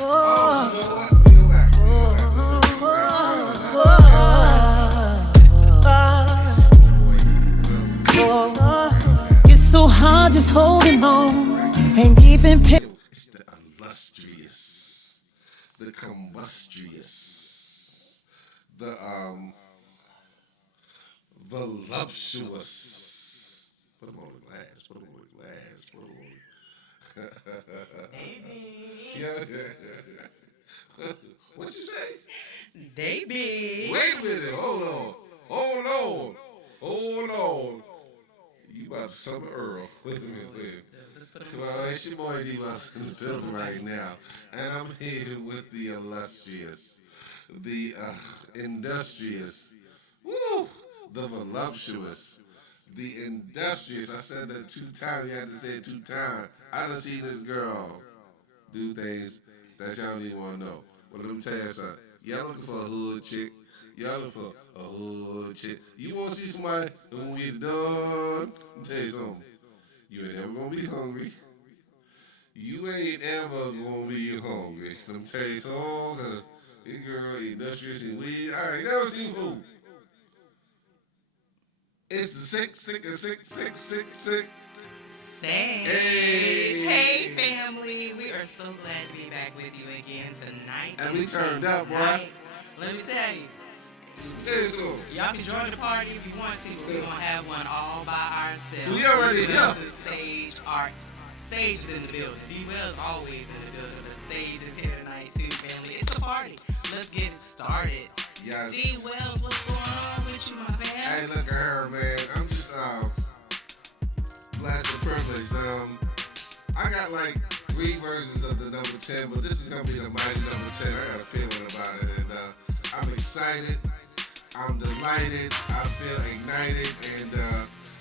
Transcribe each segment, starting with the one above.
Oh, you know what? Let me go back. Let me go back. It's your boy D Wilson. It's so hard just holding on and keeping pace. Yo, it's the illustrious, the combustrious, the voluptuous. Put them on the glass. Put them on the glass. Put them on. Yeah, yeah. What you say? Baby. Wait a minute. Hold on. Hold on. Hold on. You about to summon Earl. Wait a minute. Wait. Well, it's your boy D Wilson in the building right now, and I'm here with the illustrious, the industrious, woo, the voluptuous, the industrious. I said that 2 times. You had to say it 2 times. I done seen this girl do things that y'all don't even want to know. Well, let me tell you something. Y'all looking for a hood chick. Y'all looking for a hood chick. You want to see somebody who get it done? Let me tell you something. You ain't ever gonna be hungry. You ain't ever gonna be hungry. Let me tell you something. Cause this girl industrious and weird. I ain't never seen food. It's the sick. Sage. Hey, family. We are so glad to be back with you again tonight. And we turned up, boy. Let me tell you. Tell you something. Y'all can join the party if you want to, but we're going to have one all by ourselves. We already know. Sage is in the building. D Wells always in the building, but Sage is here tonight too, family. It's a party. Let's get it started. Yes. D Wells, what's going on with you, my fam? Hey, look at her, man. I'm just blessed and privileged. I got like 3 versions of the number 10, but this is gonna be the mighty number 10. I got a feeling about it, and I'm excited. I'm delighted. I feel ignited, and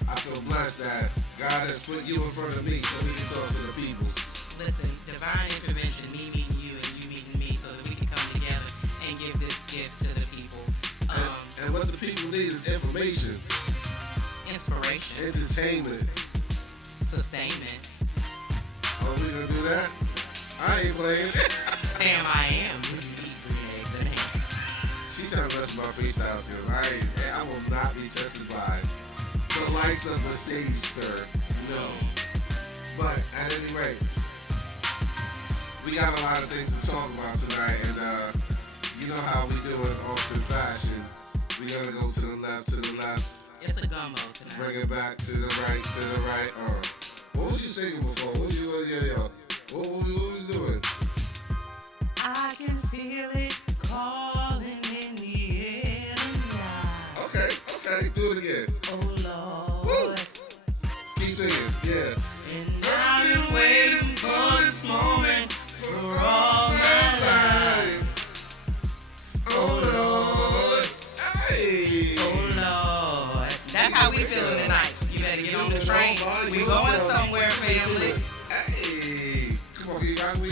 I feel blessed that God has put you in front of me so we can talk to the people. Listen, divine intervention, me meeting you and you meeting me, so that we can come together and give this gift to the people. And what the people need is information, Inspiration, entertainment. sustainment. Oh, we gonna do that? I ain't playing. Sam, I am. When you eat green eggs and ham. She trying to mess with my freestyle skills. I will not be tested by the likes of the Sage Stir. No. But at any rate, we got a lot of things to talk about tonight, and you know how we do in Austin fashion. We gonna go to the left, It's a gumbo tonight. bring it back to the right. What was you singing before? What was you What was you doing? I can feel it calling in the air tonight. Okay, do it again. Oh Lord. Woo. Keep singing, yeah. And I've been waiting for this moment for all my life. Oh Lord, hey. Oh Lord. That's how we feeling tonight. You better get on the train. We going somewhere, family. Hey, come on, you got me.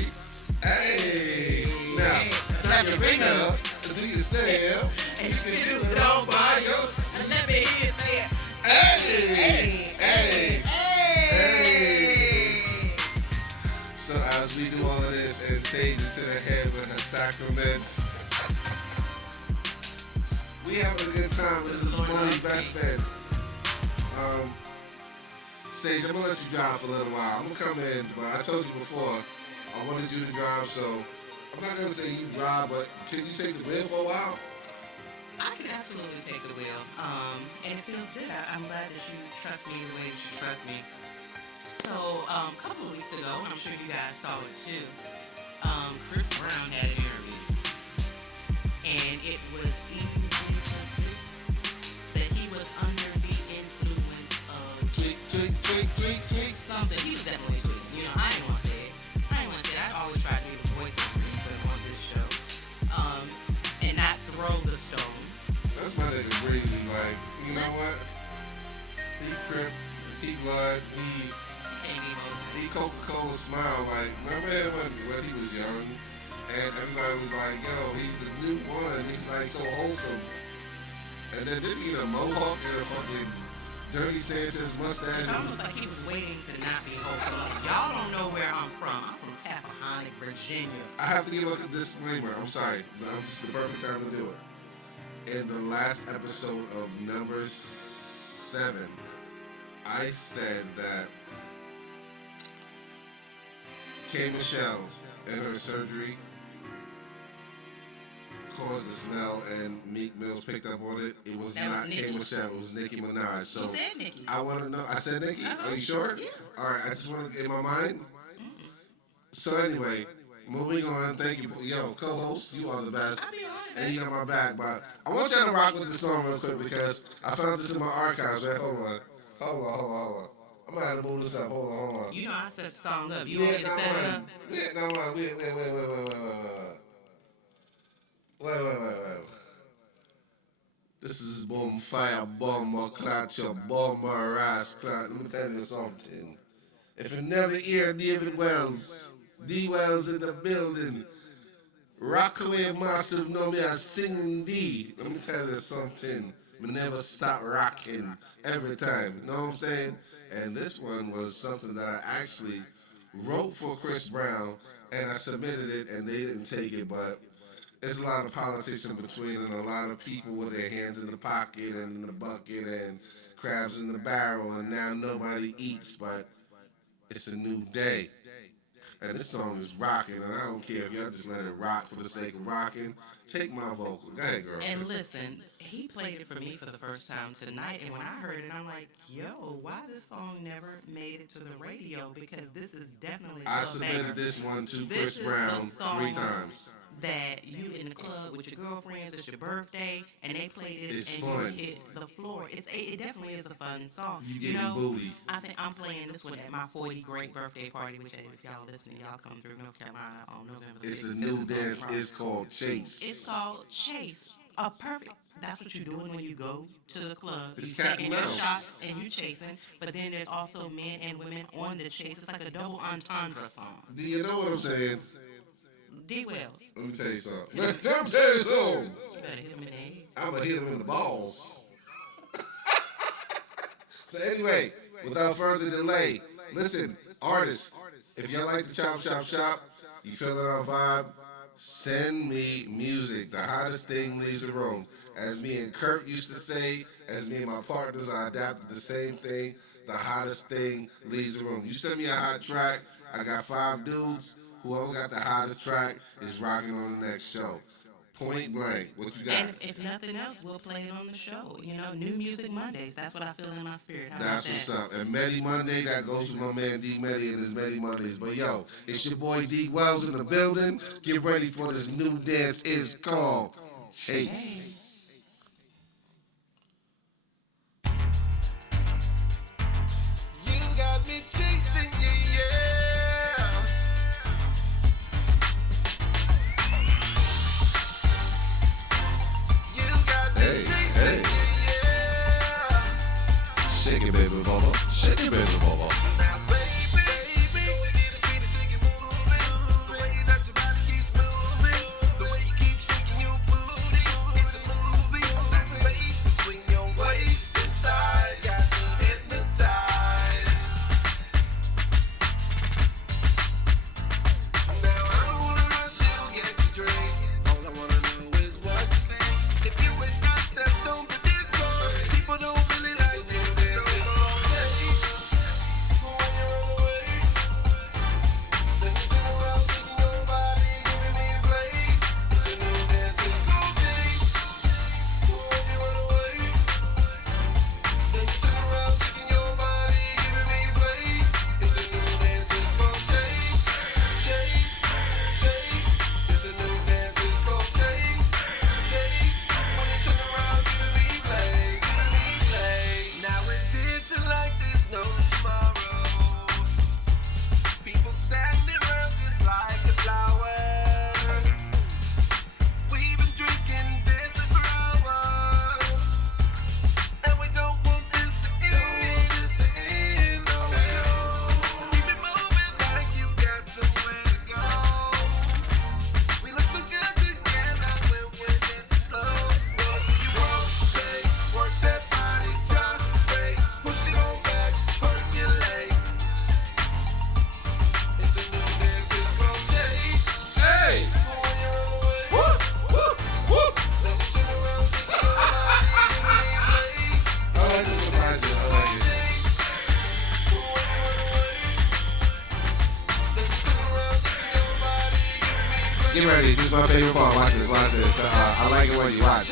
Hey, now snap your finger up until you stand. And You can do it all by yourself. And let me hear you say it. Hey. Hey. So as we do all of this and Sage into the head with her sacraments, we having a good time. This is Money's best bet. Sage, I'm gonna let you drive for a little while. I'm gonna come in, but I told you before, I want to do the drive, so I'm not gonna say you drive, but can you take the wheel for a while? I can absolutely take the wheel. And it feels good. I'm glad that you trust me the way that you trust me. So, a couple of weeks ago, and I'm sure you guys saw it too, Chris Brown had an interview. And it was easy to see that he was under the influence of Tweak. something. He was definitely tweeting. You know, I ain't want to say it. I always try to be the voice of reason on this show. And not throw the stones. That's my nigga Breezy. Like, you know what? He Crip, he Blood, he Coca-Cola smile. Like, remember when he was young? And everybody was like, yo, he's the new one. He's like so wholesome. And then didn't he get a mohawk and a fucking Dirty Sanchez mustache? It's almost like he was waiting to not be wholesome. Like, y'all don't know where I'm from. from? I'm from Tappahannock, Virginia. I have to give a disclaimer. I'm sorry. This is the perfect time to do it. In the last episode of number 7, I said that K. Michelle and her surgery caused the smell, and Meek Mills picked up on it. It was not K. Michelle. It was Nicki Minaj. So You said Nicki. I want to know. I said Nicki. Are you sure? Yeah. All right. I just want to get in my mind. So anyway, moving on. Thank you, yo, co-host. You are the best, and you got my back. But I want y'all to rock with this song real quick because I found this in my archives. Right? Hold on. I'm gonna have to move this up. Hold on. You know I set the song up. You want me to set it up? Wait. This is Bomb Fire, Bomber Clot, your Bomber Ras Clot. Let me tell you something. If you never hear David Wells, D Wells in the building, Rockaway Massive, know me as singing D. Let me tell you something. We never stop rocking every time. You know what I'm saying? And this one was something that I actually wrote for Chris Brown, and I submitted it, and they didn't take it, but there's a lot of politics in between, and a lot of people with their hands in the pocket and in the bucket and crabs in the barrel, and now nobody eats, but it's a new day. And this song is rocking, and I don't care if y'all just let it rock for the sake of rocking. Take my vocal. Go ahead, girl. And listen, he played it for me for the first time tonight, and when I heard it, I'm like, yo, why this song never made it to the radio? Because this is definitely I submitted this one to Chris Brown 3 times. That you in the club with your girlfriends, it's your birthday, and they play this It's and fun. you hit the floor. It definitely is a fun song. You getting booty. I think I'm playing this one at my 40 great birthday party, which if y'all listening, y'all come through North Carolina on November 6th. It's a new dance. It's called Chase. It's called Chase. Perfect. That's what you're doing when you go to the club. It's You're cat taking and your mouse. shots and you chasing, but then there's also men and women on the chase. It's like a double entendre song. Do you know what I'm saying? D. Wells, Let me tell you something. Let me tell you something. you better hit him in the head. I'm going to hit him in the balls. So anyway, without further delay, listen, artists, if y'all like the chop, you feel it on vibe, send me music. The hottest thing leaves the room. As me and Kurt used to say, as me and my partners, I adapted the same thing. The hottest thing leaves the room. You send me a hot track, I got 5 dudes. Whoever got the hottest track is rocking on the next show. Point blank. What you got? And if nothing else, we'll play it on the show. You know, New Music Mondays. That's what I feel in my spirit. How That's about what's up. And Medi Monday, that goes with my man D Medi and his Medi Mondays. But yo, it's your boy D Wells in the building. Get ready for this new dance. It's called Chase. You got me chasing you, yeah. You got me chasing you, yeah. Shake it, baby, bubba. Shake it, baby, bubba. Now, baby, you get a speed so you can move. The way that your body keeps moving, the way you keep shaking your booty, it's a move. Get ready. This is my favorite part. Watch this. I like it when you watch.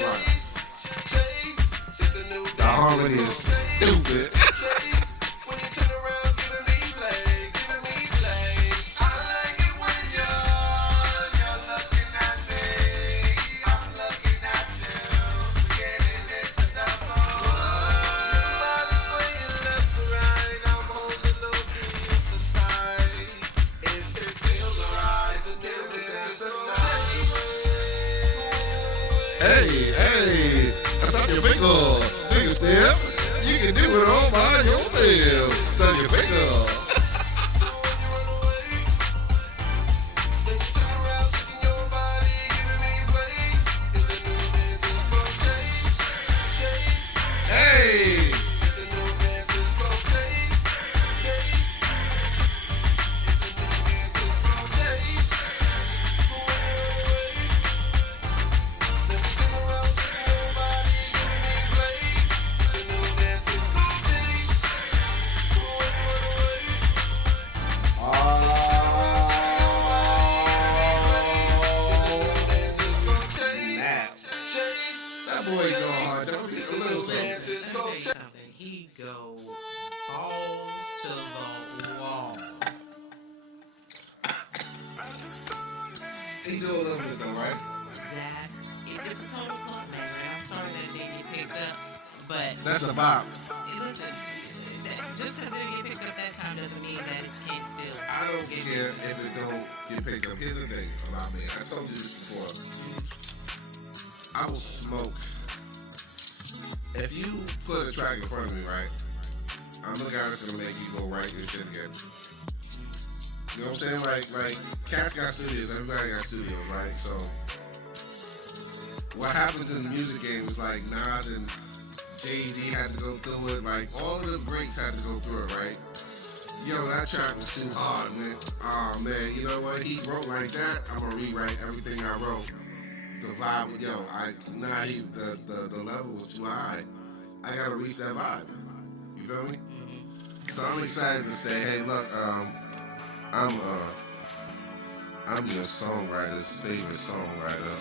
The harmony is stupid. When you turn around, giving me play. I like it when you're looking at me. I'm looking at you. Getting into the flow. Body's swaying left to right. I'm holding those heels so tight. If it feels alright, it's a new dance tonight. Hey, stop your finger. Big step. You can do it all by yourself. Stop your finger. Then you turn around, shaking your body, giving me play. It's a new dance, it's called Chase. Hey. It's a new dance, it's called Chase. It's a new dance, it's called Chase. Then you turn around, shaking your body, giving me play. It's a new dance, it's called Chase. That boy go hard. Don't be a little Listen, sad. let me tell you something. He go balls to the wall. He do a little bit though, right? That it's a total club name, man. I'm sorry that it didn't get picked up, but That's a bop. listen, just because it didn't get picked up that time doesn't mean that it can't still. I don't care if it don't get picked up. Here's the thing about me. I told you this before. I will smoke. If you put a track in front of me, right? I'm the guy that's gonna make you go write your shit again. You know what I'm saying? Like cats got studios. Everybody got studios, right? So what happens in the music game is like Nas and Jay-Z had to go through it. Like all of the greats had to go through it, right? Yo, that track was too hard, man. Oh man, you know what? He wrote like that. I'm gonna rewrite everything I wrote. The vibe, the level was too high. I gotta reach that vibe. You feel me? So I'm excited to say, hey, look, I'm your songwriter's favorite songwriter.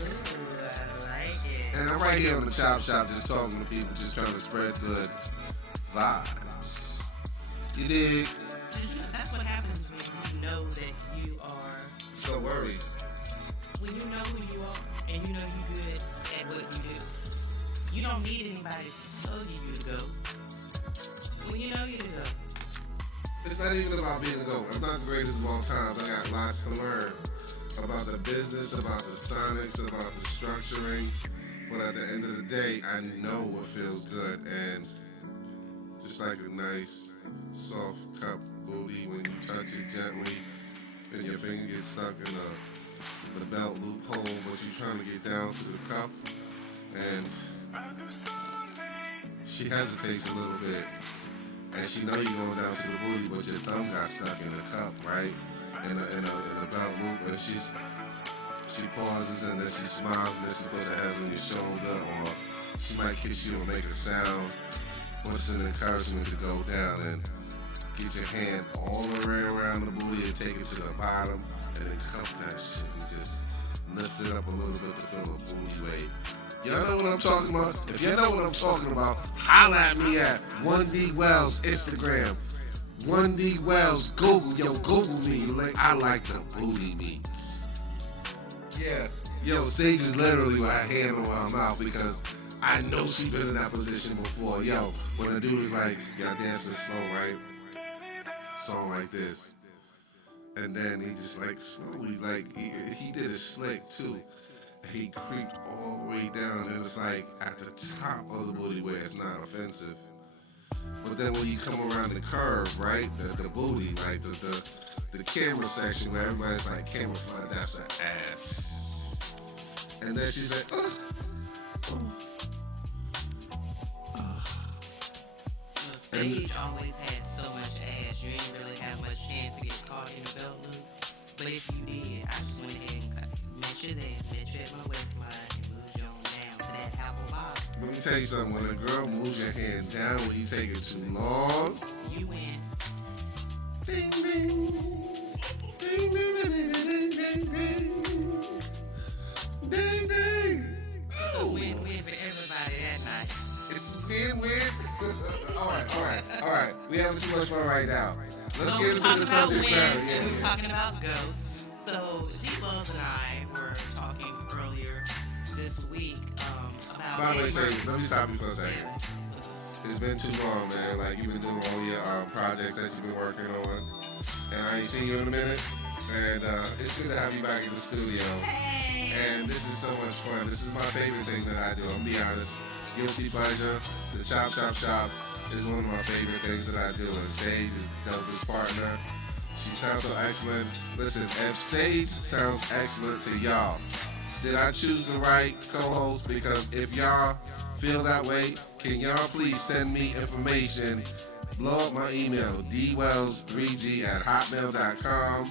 Ooh, I like it. And I'm right here on the Chop Shop just talking to people, just trying to spread good vibes. You dig? That's what happens when you know that you are. No worries. When you know who you are and you know you're good at what you do, you don't need anybody to tell you to go. When you know you're to go. It's not even about being a GOAT. I'm not the greatest of all time. I got lots to learn about the business, about the sonics, about the structuring. But at the end of the day, I know what feels good. And just like a nice, soft cup booty, when you touch it gently and your finger gets stuck in the belt loophole, but you're trying to get down to the cup. And she hesitates a little bit. And she know you're going down to the booty, but your thumb got stuck in the cup, right? In a belt loop, and she pauses and then she smiles and then she puts her hands on your shoulder, or she might kiss you or make a sound. But it's an encouragement to go down and get your hand all the way around the booty and take it to the bottom, and then cup that shit and just lift it up a little bit to feel a booty weight. Y'all know what I'm talking about? If you know what I'm talking about, holla at me at 1D Wells Instagram. 1D Wells, Google me. Like, I like the booty meats. Yeah. Yo, Sage is literally with her hand on her mouth because I know she been in that position before. Yo, when a dude is like, y'all dancing slow, right? Song like this. And then he just like slowly, like, he did it slick too. He creeped all the way down, and it's like at the top of the booty where it's not offensive. But then when you come around the curve, right, the booty, like the camera section where everybody's like, camera fly, that's an ass. And then she's like, Sage always had so much ass, you ain't really have much chance to get caught in a belt loop. But if you did, I just went ahead and met you there, met you at my waistline, and moved you on down to that apple bottom. Let me tell you something, when a girl moves your hand down when you take it too long, You win. ding, ding, ding, ding, ding, ding, ding, ding. Let's So get we into the were talking about subject matter. wins and we were Yeah. talking about goats. So D-Wells and I were talking earlier this week about By the way, Eddie say, Murphy. let me stop you for a second. Yeah. It's been too long, man. Like, you've been doing all your projects that you've been working on, and I ain't seen you in a minute. And it's good to have you back in the studio. And this is so much fun. This is my favorite thing that I do. I'm gonna be honest. Guilty pleasure. The Chop Chop Shop is one of my favorite things that I do. And Sage is the dopest partner. She sounds so excellent. Listen, if Sage sounds excellent to y'all, did I choose the right co-host? Because if y'all feel that way, can y'all please send me information? Blow up my email, dwells3g@hotmail.com.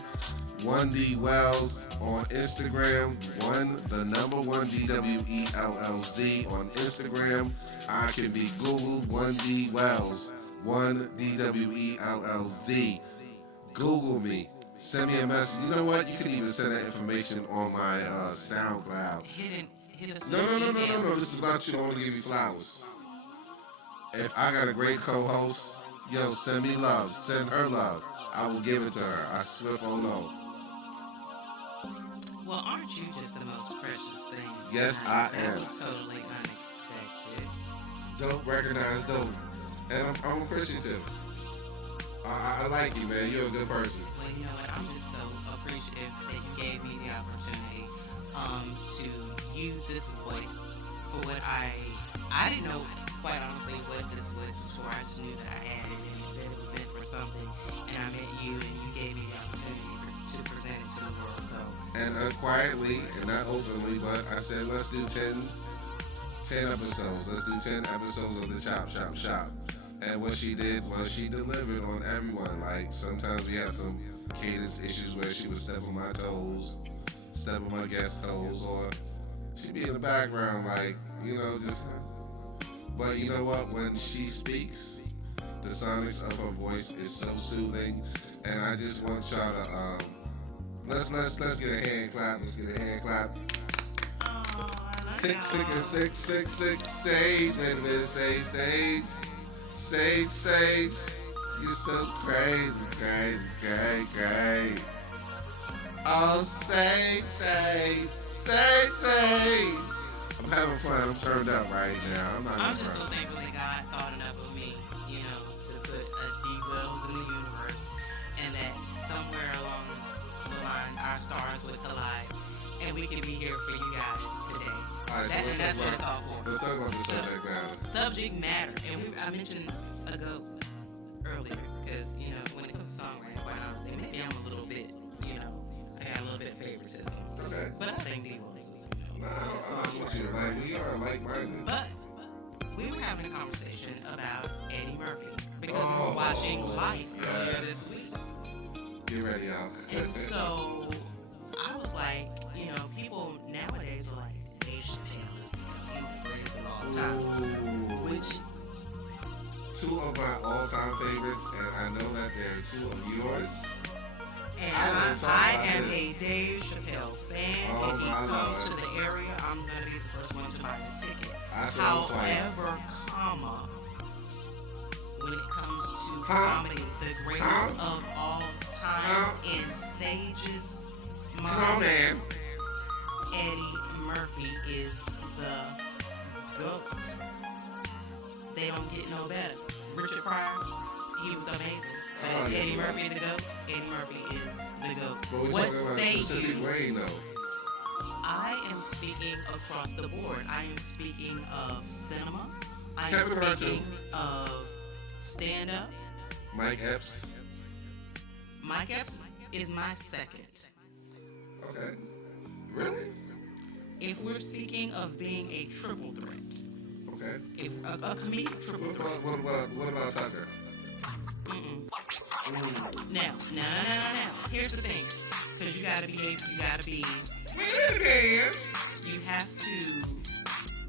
1dwells on Instagram. 1DWELLZ on Instagram. I can be Googled 1dwells. 1DWELLZ. Google me. Send me a message. You know what? You can even send that information on my SoundCloud. Hit us No. This is about you. I want to give you flowers. If I got a great co-host, yo, send me love. Send her love. I will give it to her. I swear for low. Well, aren't you just the most precious thing? Yes, I That am. was totally unexpected. Dope, recognize dope. And I'm appreciative. I like you, man. You're a good person. Well, you know what? I'm just so appreciative that you gave me the opportunity to use this voice for what I didn't know, quite honestly, what this voice was for. I just knew that I had it and that it was meant for something. And I met you and you gave me the opportunity to present it to the world. So, And quietly, and not openly, but I said, let's do 10 episodes. Let's do 10 episodes of the Chop Chop Shop. And what she did was she delivered on everyone. Like, sometimes we had some cadence issues where she would step on my toes, step on my guest toes, or she'd be in the background, like, you know, just. But you know what? When she speaks, the sonics of her voice is so soothing. And I just want y'all to, let's get a hand clap. Let's get a hand clap. Six, Sage. Wait a minute, Sage. Sage. You're so crazy. Oh, Sage. I'm having fun. I'm turned up right now. I'm not I'm gonna just so front. thankful that God thought enough of me, you know, to put a D-Wells in the universe, and that somewhere along the lines our stars would collide, and we can be here for you guys today. All right, so let's That's talk what it's all about for. the subject matter. Subject matter, and I mentioned a goat earlier, because, you know, when it comes to songwriting, quite honestly, maybe I'm a little bit, you know, I got a little bit of favoritism, Okay. but I think D-Wells is, you know, Nah, I'm with you. Like, we are like-minded. But we were having a conversation about Eddie Murphy because we Oh, were watching Life earlier this Get ready, y'all. week. And so I was like, you know, people nowadays are like, Dave Chappelle is, you know, he's the greatest of all time. Ooh. Which, Two of my all-time favorites, and I know that they're two of yours. and I wanna talk I about am this. a Dave Chappelle fan. Oh, If he my comes Lord. to the area, I'm going to be the first one to buy a ticket. I saw him twice. However, when it comes to Huh? comedy, the greatest Huh? of all time Huh? in Sage's Come on, mind, man. Eddie Murphy is the GOAT. They don't get no better. Richard Pryor, he was amazing. But Oh, is yes, Eddie he was. Murphy the GOAT? Eddie Murphy is the GOAT. But we're What talking about say specific you? lane, though. I am speaking across the board. I am speaking of cinema. I am Kevin Hart, speaking of stand-up. Mike Epps. Mike Epps is my second. Okay. Really? If we're speaking of being a triple threat, Okay. if a comedic triple What threat. about Tucker? Now. Here's the thing, because you have to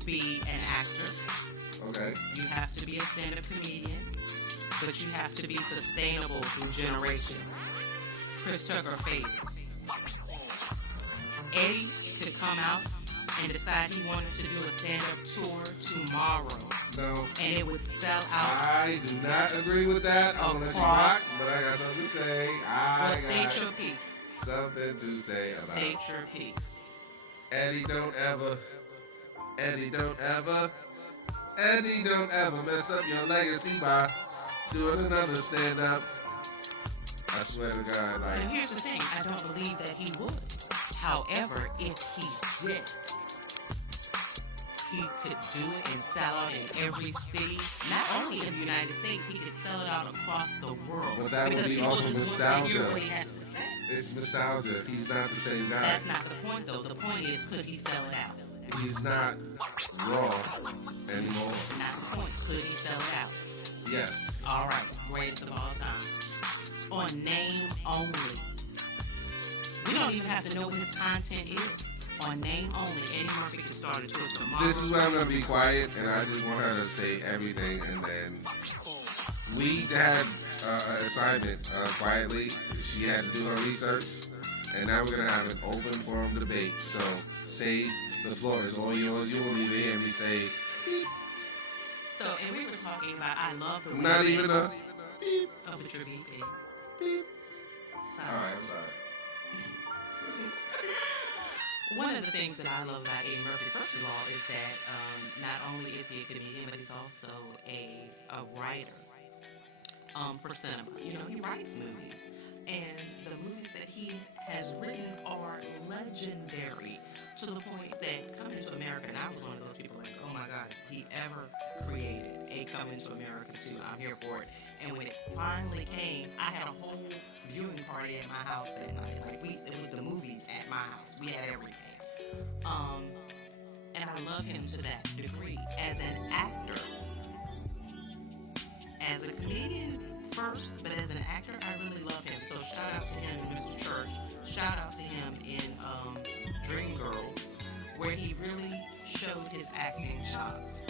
be an actor. Okay. You have to be a stand-up comedian, but you have to be sustainable through generations. Chris Tucker faded. Eddie could come out and decide he wanted to do a stand-up tour tomorrow. No. and it would sell out. I do not agree with that. I'm gonna let you rock, Across- but I got something to say. Well, I state got your piece. something to say State about your piece. Eddie. Don't ever, Eddie. Don't ever, Eddie. Don't ever mess up your legacy by doing another stand up. I swear to God, And like here's the thing, I don't believe that he would. However, if he did, he could do it and sell out in every city. Not only in the United States, he could sell it out across the world. But that would because be people off of just want to hear nostalgia. what he has to say. it's nostalgia. He's not the same guy. That's not the point, though. The point is, could he sell it out? He's not raw anymore. Not the point. Could he sell it out? Yes. All right, greatest of all time. On name only. We don't even have to know what his content is. On name only, Eddie Murphy can start a tour tomorrow. This is where I'm gonna be quiet, and I just want her to say everything, and then we had an assignment quietly. She had to do her research, and now we're gonna have an open forum debate. So, Sage, the floor is all yours. You won't even hear me say. So, and we were talking about, I love the way Not that- even a. Oh, but you're beeping. Beep. Sorry. All right, I'm sorry. One of the things that I love about Eddie Murphy, first of all, is that not only is he a comedian, but he's also a writer for cinema. You know, he writes movies. And the movies that he has written are legendary to the point that Coming to America, and I was one of those people like, oh my God, if he ever created a Coming to America 2, I'm here for it. And when it finally came, I had a whole viewing party at my house that night. Like it was the movies at my house. We had everything. And I love him to that degree. As an actor, as a comedian first, but as an actor, I really love him. So shout out to him in Mr. Church. Shout out to him in Dreamgirls, where he really showed his acting chops.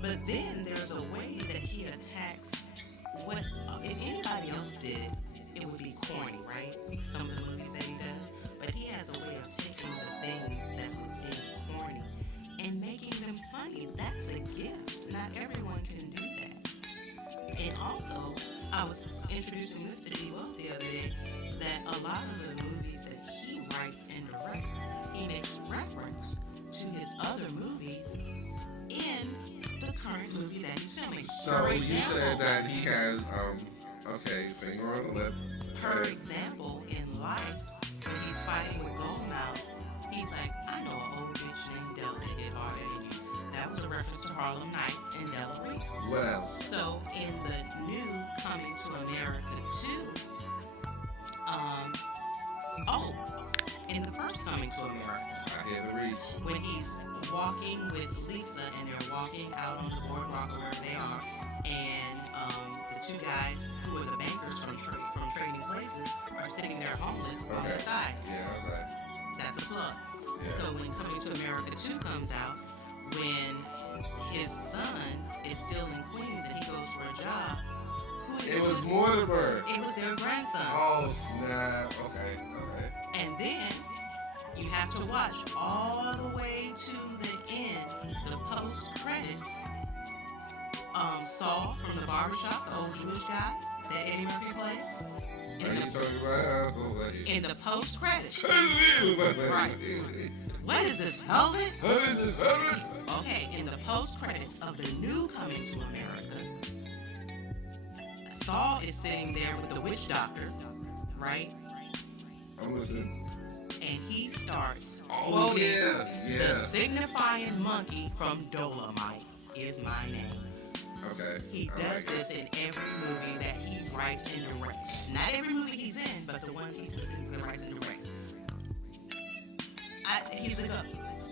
But then there's a way that he attacks what, if anybody else did, it would be corny, right? Some of the movies that he does. But he has a way of taking the things that would seem corny and making them funny. That's a gift. Not everyone can do that. And also, I was introducing this to D. Wells the other day, that a lot of the movies that he writes and directs, he makes reference to his other movies in the current movie that he's filming. So For you example, said that he has, okay, finger on the lip. per example, in Life, when he's fighting with Goldmouth, he's like, I know an old bitch named Della that hit harder than you. That was a reference to Harlem Nights and Della Reese. What else? So in the new Coming to America 2, in the first Coming to America, I hear the reach. when he's walking with Lisa and they're walking out on the boardwalk or wherever they are, and the two guys who are the bankers from Trading Places are sitting there homeless on the Okay. side. Yeah, okay. That's a plug. Yeah. So when Coming to America 2 comes out, when his son is still in Queens and he goes for a job, It was Mortimer. it was their grandson. Oh, snap. Okay, okay. And then you have to watch all the way to the end, the post credits. Saul from the barbershop, the old Jewish guy that Eddie Murphy plays. Are you talking about In the post credits. Right. What is this, velvet? What is this, fellas? Okay, in the post credits of the new Coming to America, Saul is sitting there with the witch doctor, right? I'm listening. And he starts Oh, quoting yeah, the yeah. signifying monkey from Dolomite is my name. Okay. He I does like it. this in every movie that he writes and directs. Not every movie he's in, but the ones he specifically writes and directs. He's a go.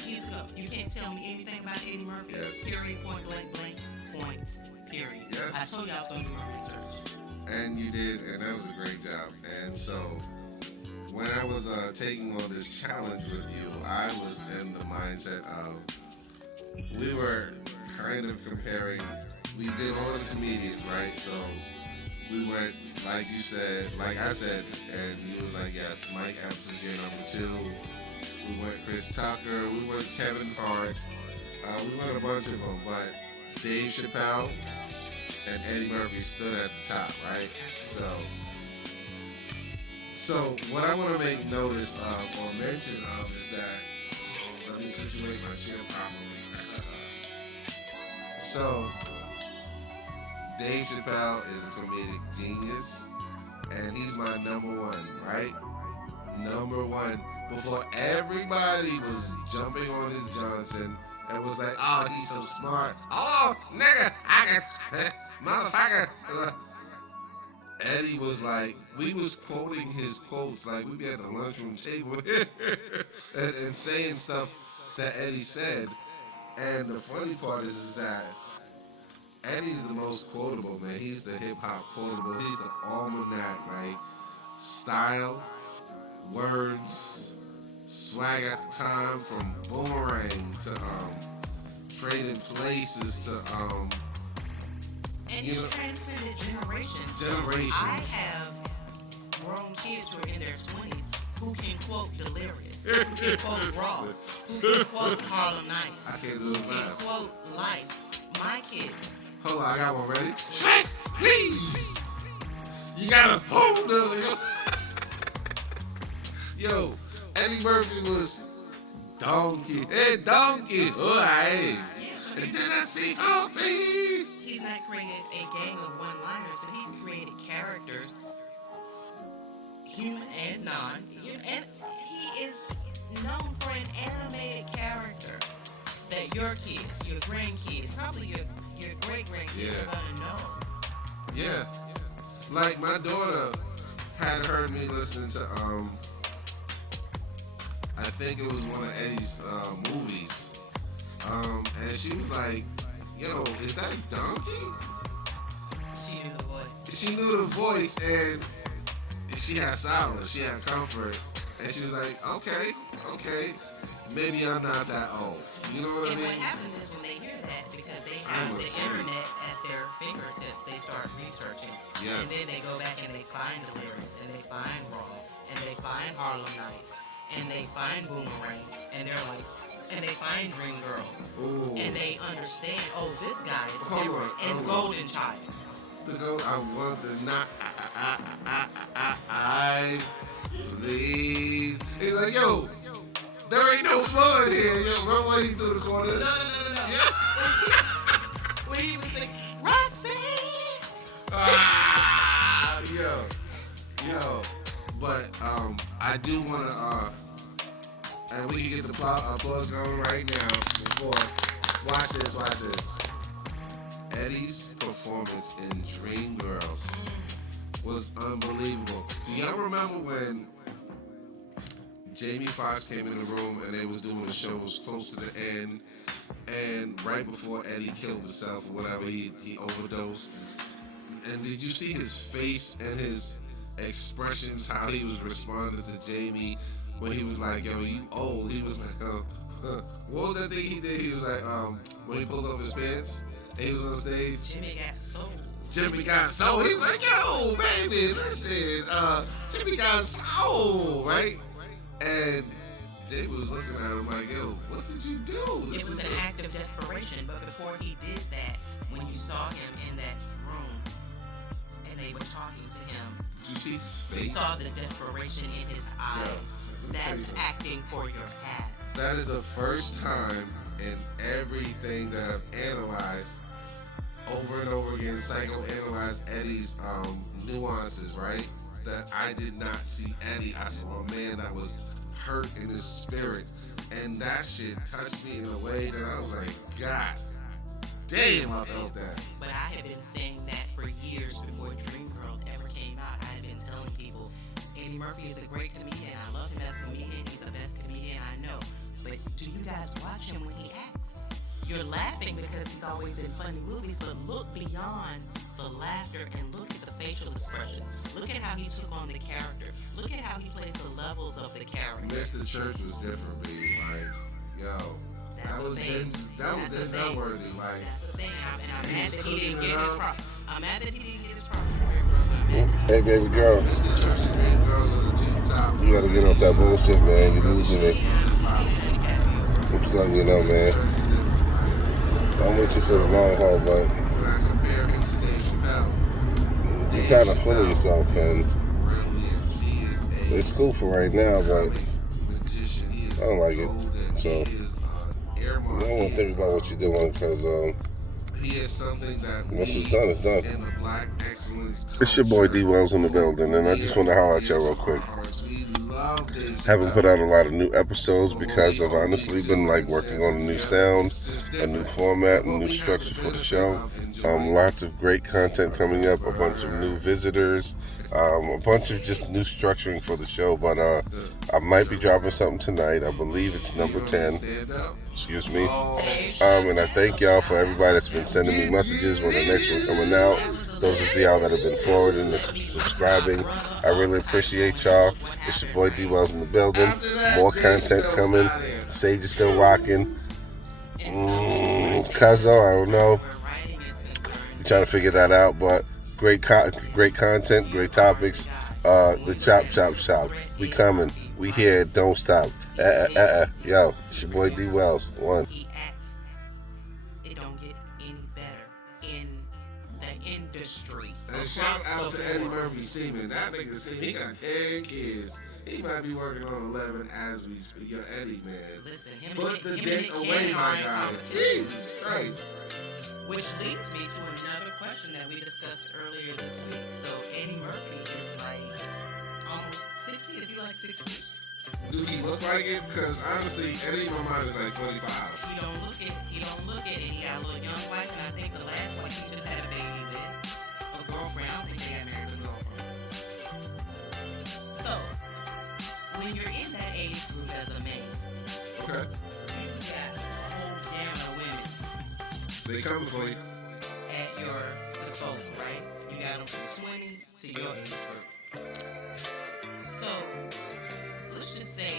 He's a go. You can't tell me anything about Eddie Murphy. Yes. Period. Point blank. Blank. Point. Period. Yes. I told you I was going to do my research. And you did, and that was a great job. And so, when I was taking on this challenge with you, I was in the mindset of, we were kind of comparing, we did all of the comedians, right? So, we went, like you said, like I said, and you was like, yes, Mike Epps is your number 2. We went Chris Tucker, we went Kevin Hart, We went a bunch of them, but Dave Chappelle and Eddie Murphy stood at the top, right? So what I want to make notice of or mention of is that, let me situate my chair properly. So Dave Chappelle is a comedic genius, and he's my number one, right? Number one. Before everybody was jumping on his Johnson and was like, oh, he's so smart. Oh, nigga, I can, motherfucker. Eddie was like, we was quoting his quotes, like we'd be at the lunchroom table and saying stuff that Eddie said. And the funny part is that Eddie's the most quotable, man. He's the hip hop quotable. He's the almanac, like style, words, swag at the time, from Boomerang to Trading Places to And he's transcended generations. Generations. So I have grown kids who are in their 20s who can quote Delirious, who can quote Raw, who can quote Harlem Nights, I can't who lose can that. quote Life. My kids. Hold on, I got one ready. Shrek, please. You gotta hold up. Yo, Eddie Murphy was donkey. Hey, donkey. Oh, hey. And then I see her face. He's not created a gang of one-liners, but he's created characters, human and non. And he is known for an animated character that your kids, your grandkids, probably your great-grandkids are gonna know. Yeah. Like my daughter had heard me listening to I think it was one of Eddie's movies. And she was like, yo, is that Donkey? She knew the voice. She knew the voice, and she had solace, she had comfort, and she was like, okay, maybe I'm not that old. You know what I And what mean? happens is when they hear that, because they have the internet at their fingertips, they start researching. Yes. And then they go back and they find the lyrics, and they find Raw, and they find Harlem Nights, and they find Boomerang, and they're like, and they find Dreamgirls, Ooh. and they understand, oh, this guy is Hold different, on, and hold on. Golden Child. To go, I want the not, I please. He's like, yo, there ain't no fun here. Yo, remember when he threw the corner? No. When he was singing, Roxanne. Yo. But I do want to, and we can get the applause going right now. Before, watch this. Eddie's performance in Dreamgirls was unbelievable. Do y'all remember when Jamie Foxx came in the room and they was doing the show, was close to the end, and right before Eddie killed himself or whatever, he overdosed? And did you see his face and his expressions, how he was responding to Jamie when he was like, yo, you old? He was like, what was that thing he did? He was like, when he pulled off his pants, and he was on stage. Jimmy got soul. Jimmy got soul. He was like, yo, baby, listen, Jimmy got soul, right? And Jay was looking at him like, yo, what did you do? It was an act of desperation, but before he did that, when you saw him in that room and they were talking to him, Did you see his you face? saw the desperation in his eyes. let me tell you That's something. acting for your ass. That is the first time in everything that I've analyzed over and over again, psychoanalyzed Eddie's nuances, right? That I did not see Eddie. I saw a man that was hurt in his spirit. And that shit touched me in a way that I was like, God damn, I felt that. But I have been saying that for years before Dreamgirls ever came out. I have been telling people, Eddie Murphy is a great comedian. I love him as a comedian. He's the best comedian I know. But do you guys watch him when he acts? You're laughing because he's always in funny movies, but look beyond the laughter and look at the facial expressions. Look at how he took on the character. Look at how he plays the levels of the character. Mr. Church was different, baby. Like, yo, that was Denzel worthy. Like, That's the thing. And I'm He mad was that he didn't cooking get it his up. props. I'm mad that he didn't get his props for Dreamgirls. I'm mad that he Hey, baby girl, Mr. Church and Dreamgirls are the two top. you gotta get off that bullshit, man. You're losing it. didn't. I'm just letting you know, man. I'm with you for the long haul, but when I compare him to Dave Chappelle, you're kind of full of yourself, and really is. He is a it's cool for right now, but magician. He is I don't like it. golden. So, He is earmarked. I don't want to think about what you're doing, because He is something that once we it's done, it's done. in the Black excellence It's your boy culture, D Wells in the building, and I just want to holler at y'all real quick. we love Dave Haven't put Chappelle. out a lot of new episodes because I've honestly been like working on a new sound, a new format, a new structure for the show. Lots of great content coming up, a bunch of new visitors, a bunch of just new structuring for the show. But I might be dropping something tonight. I believe it's number 10. Stand up. Excuse me. Oh, And I thank y'all for everybody that's been sending me messages when the next one coming out. Those of y'all that have been forwarding and subscribing, I really appreciate y'all. It's your boy D Wells in the building. More content coming. Sage is still rocking. Cuzzo, I don't know. I'm trying to figure that out, but great content, great topics. The chop. We coming. We here. Don't stop. Yo, it's your boy D Wells. One. He acts. It don't get any better in the industry. and shout out to Eddie Murphy Seaman. That nigga Seaman, he got 10 kids. He might be working on 11 as we speak. Yo, Eddie, man. Listen, Put the him dick and away, Ken my are in guy. competition. Jesus Christ. Which leads me to another question that we discussed earlier this week. So Eddie Murphy is like almost 60. Is he like 60? Do he look like it? Because honestly, Eddie in my mind is like 45. He don't look it. He got a little young wife, and I think the last one he just had a baby with a girlfriend. I don't think they got married with a girlfriend. So when you're in that age group as a man, Okay. you got a whole gamut of women They coming for you. at your disposal, right? You got them from 20 to your age group. So, let's just say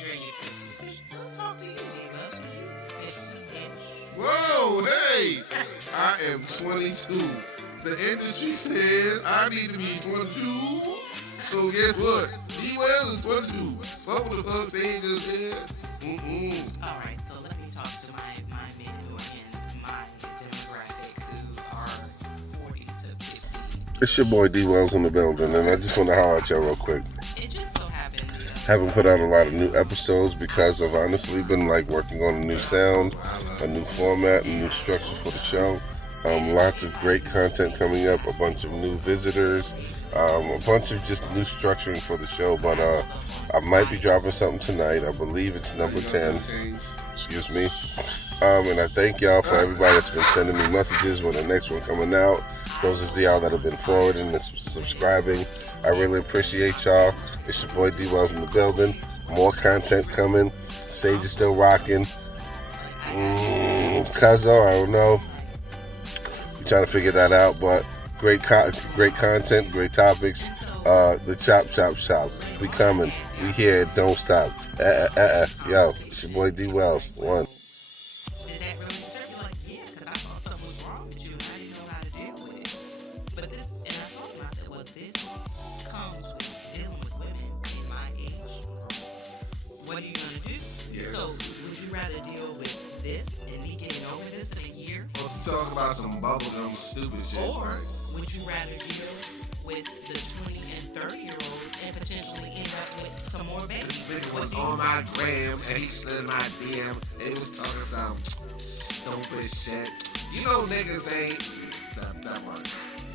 you're in your 50s. Let's talk to you, Diva. So you 50-ish. Whoa, hey! I am 22. The industry says I need to be 22. So guess what? D Wells is 22. Fuck what the fuck Sage just said. All right, so let me talk to my men who are in my demographic who are 40 to 50. It's your boy D Wells in the building, and I just want to holler at y'all real quick. It just so happened. Haven't put out a lot of new episodes because I've honestly been like working on a new sound, a new format, a new structure for the show. Lots of great content coming up, a bunch of new visitors, a bunch of just new structuring for the show. But I might be dropping something tonight. I believe it's number 10. Excuse me. And I thank y'all for everybody that's been sending me messages when the next one coming out. Those of y'all that have been forwarding and subscribing, I really appreciate y'all. It's your boy D Wells in the building. More content coming. Sage is still rocking. Cuzzo, I don't know. I'm trying to figure that out, but great content, great topics. The chop. We coming. We here. Don't stop. Yo, it's your boy D Wells. One. Did that really disturb you? Like, yeah, because I thought something was wrong with you and I didn't know how to deal with it. But this, and I told him, I said, well, this comes with dealing with women in my age group. What are you going to do? Yeah. So, would you rather deal with this and me getting over this in a year? Well, to talk about some bubblegum stupid shit, Or right? would you rather deal with the 20 and 30-year-olds and potentially end up with some more This babies? nigga was on my gram and he slid my DM. It was talking some stupid shit. You know niggas ain't that much.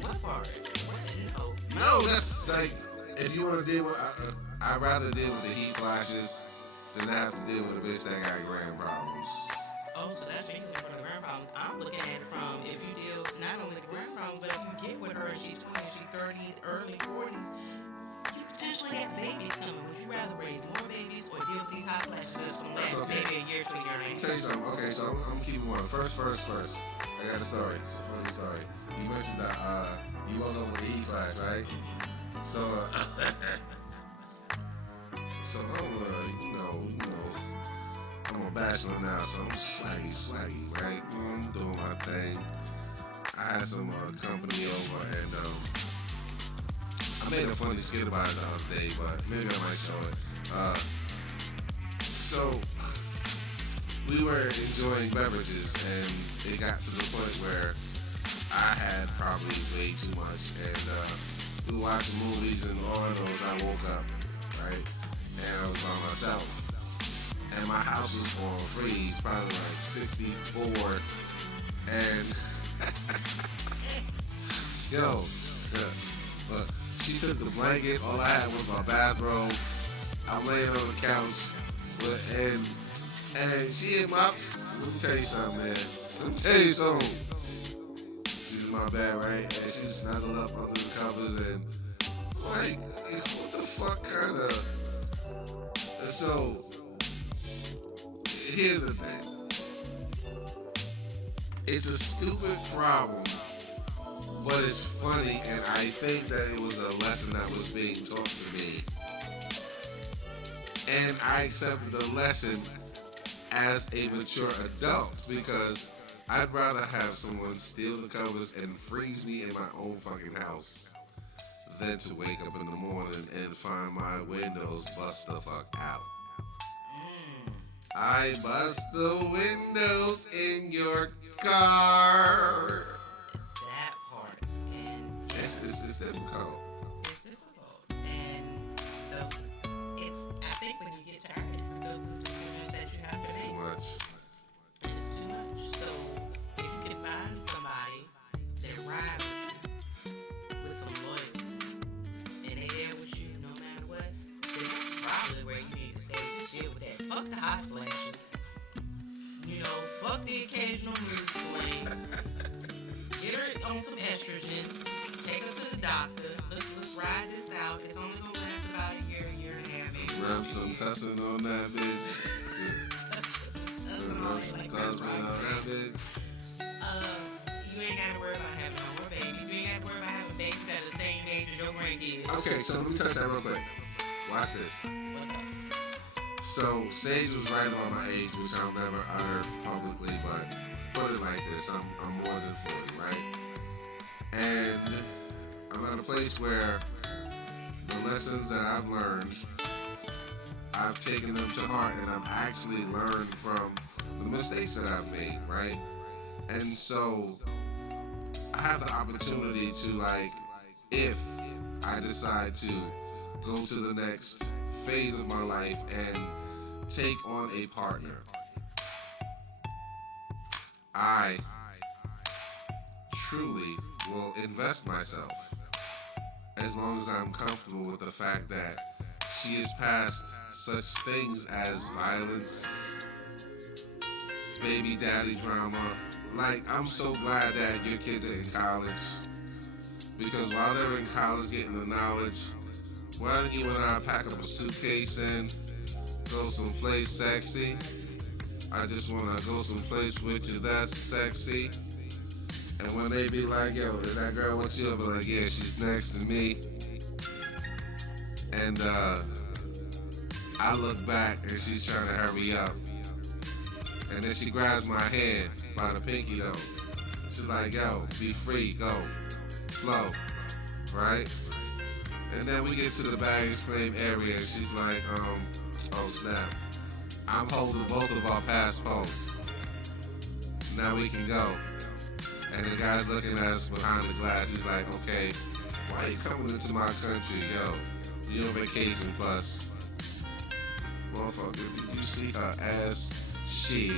What part? What? No. No, that's like if you want to deal with, I'd rather deal with the heat flashes than have to deal with a bitch that got gram problems. Oh, so that's your reason for the grand problem. I'm looking at it from if you deal not only the grand problems, but if you get with her, she's 20, she's 30, early 40s, you potentially have babies coming. Would you rather raise more babies or deal with these hot flashes that's from That's last okay. maybe a year to a year and a Let me half? tell you something. Okay, so I'm gonna keep it one. First. I got a story. It's a funny story. You mentioned that you woke up with a heat flash, right? So, so I'm I'm a bachelor now, so I'm swaggy, right? I'm doing my thing. I had some company over, and I made a funny skit about it the other day, but maybe I might show it. So we were enjoying beverages, and it got to the point where I had probably way too much, and we were watching movies, and all I know is I woke up, right, and I was by myself, and my house was on freeze, probably like 64, and yo, look, she took the blanket, all I had was my bathrobe, I'm laying on the couch, and she hit my, let me tell you something, man, let me tell you something. She's in my bed, right? And she's snuggled up under the covers and like what the fuck kind of. So here's the thing. It's a stupid problem, but it's funny, and I think that it was a lesson that was being taught to me. And I accepted the lesson as a mature adult because I'd rather have someone steal the covers and freeze me in my own fucking house than to wake up in the morning and find my windows bust the fuck out. I bust the windows in your car. That part. And It's difficult. it's difficult. And those, I think when you get tired, those are the decisions that you have to It's too make. much. And it's too much. So if you can find somebody that ride with some loyalty, and they there with you no matter what, then that's probably where you need to stay to deal with that. Fuck the hot flashes. You know, fuck the occasional mood swing. Get her on some estrogen. Take her to the doctor. Let's ride this out. It's only gonna last about a year and a half. Maybe. Rub some tussin on that bitch. Tussin' on Rub it some like tussin on that's that bitch. You ain't gotta worry about having no more babies. You ain't gotta worry about having babies at the same age as your grandkids. Okay, so let me touch that real quick. Watch this. What's up? So Sage was right about my age, which I'll never utter publicly, but put it like this: I'm more than 40, right? And I'm at a place where the lessons that I've learned, I've taken them to heart, and I've actually learned from the mistakes that I've made, right? And so I have the opportunity to, like, if I decide to go to the next phase of my life and take on a partner, I truly will invest myself as long as I'm comfortable with the fact that she has passed such things as violence, baby daddy drama. Like, I'm so glad that your kids are in college, because while they're in college getting the knowledge, why don't you and I pack up a suitcase and go someplace sexy? I just want to go someplace with you that's sexy. And when they be like, yo, is that girl with you? I'll be like, yeah, she's next to me. And I look back and she's trying to hurry up. And then she grabs my hand by the pinky though. She's like, yo, be free, go, flow, right? And then we get to the baggage claim area and she's like, oh snap. I'm holding both of our passports. Now we can go. And the guy's looking at us behind the glass. He's like, okay, why are you coming into my country, yo? You on vacation plus. Motherfucker, did you see her ass? Shit.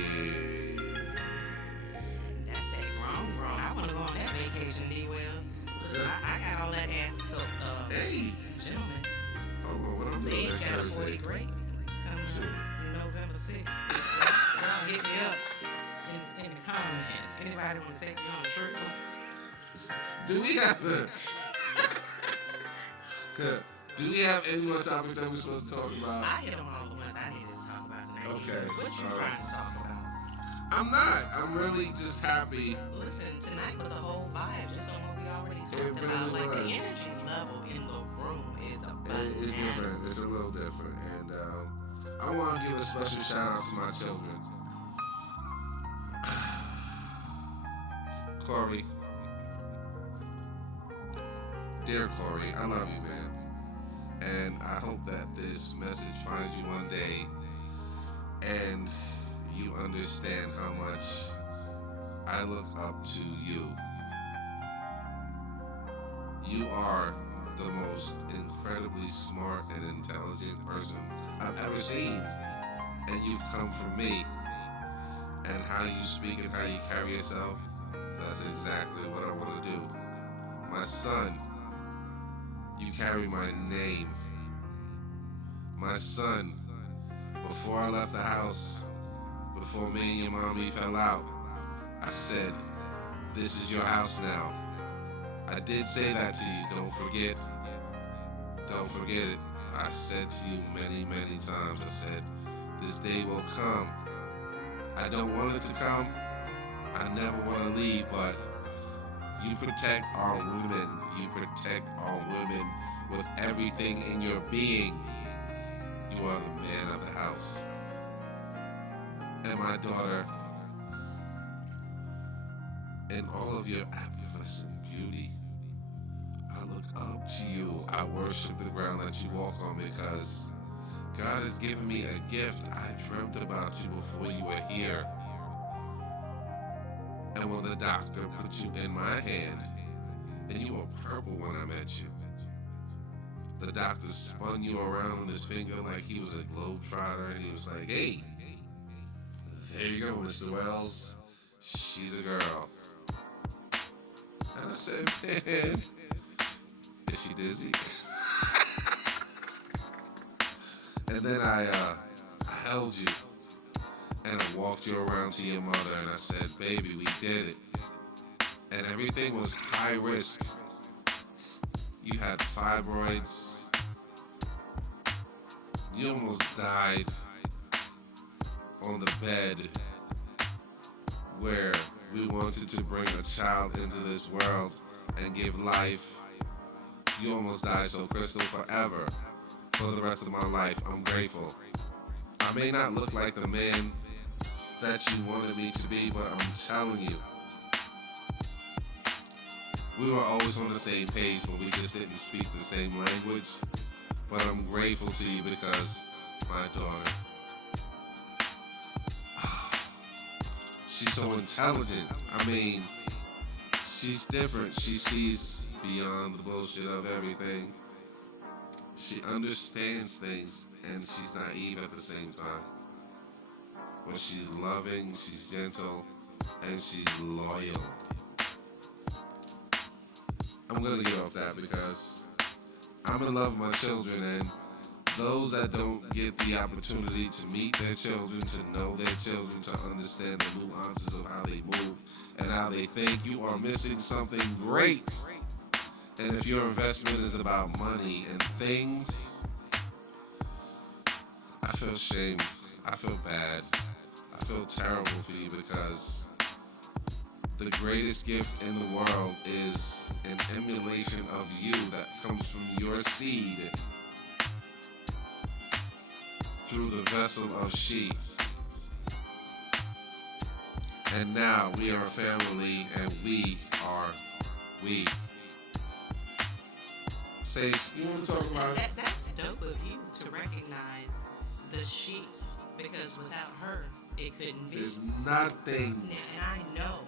That's that grown. I wanna go on that vacation, D. Wells. Listen, I got all that ass. So, Hey. gentlemen, Hold on, what I'm doing Sage next got a 40 Thursday? great coming November 6th. Y'all hit me up in the comments. Anybody want to take me on a trip? Do we have Do we have any more topics that we're supposed to talk about? I hit on all the ones I needed to talk about tonight. Okay, What you all trying right. to talk about? I'm not. I'm really just happy. Listen, tonight was a whole vibe just on what we already talked It about. really Like the was. energy level in the room is It's different. It's a little different. And I want to give a special shout out to my children. Corey. Dear Corey, I love you, man. And I hope that this message finds you one day and you understand how much I look up to you. You are the most incredibly smart and intelligent person I've ever seen. And you've come from me. And how you speak and how you carry yourself, that's exactly what I want to do. My son, you carry my name. My son, before I left the house, before me and your mommy fell out, I said, this is your house now. I did say that to you, don't forget. Don't forget it. I said to you many, many times, I said, this day will come. I don't want it to come. I never want to leave, but you protect our women. You protect our women with everything in your being. You are the man of the house. And my daughter, in all of your effervescent beauty, I look up to you. I worship the ground that you walk on because God has given me a gift. I dreamt about you before you were here. And when the doctor put you in my hand, and you were purple when I met you, the doctor spun you around on his finger like he was a globetrotter, and he was like, hey, there you go, Mr. Wells. She's a girl. And I said, man, is she dizzy? And then I held you, and I walked you around to your mother, and I said, baby, we did it. And everything was high risk. You had fibroids. You almost died on the bed where we wanted to bring a child into this world and give life. You almost died, so Crystal, forever, for the rest of my life, I'm grateful. I may not look like the man that you wanted me to be, but I'm telling you, we were always on the same page, but we just didn't speak the same language. But I'm grateful to you because my daughter, she's so intelligent. I mean, she's different. She sees beyond the bullshit of everything. She understands things, and she's naive at the same time. But she's loving, she's gentle, and she's loyal. I'm gonna get off that because I'm in love with my children, and those that don't get the opportunity to meet their children, to know their children, to understand the nuances of how they move and how they think, you are missing something great. And if your investment is about money and things, I feel shame. I feel bad. I feel terrible for you because the greatest gift in the world is an emulation of you that comes from your seed through the vessel of she. And now we are a family, and we are we. Say, you want to talk about it? That's dope of you to recognize the she, because without her, it couldn't be. There's nothing. And I know,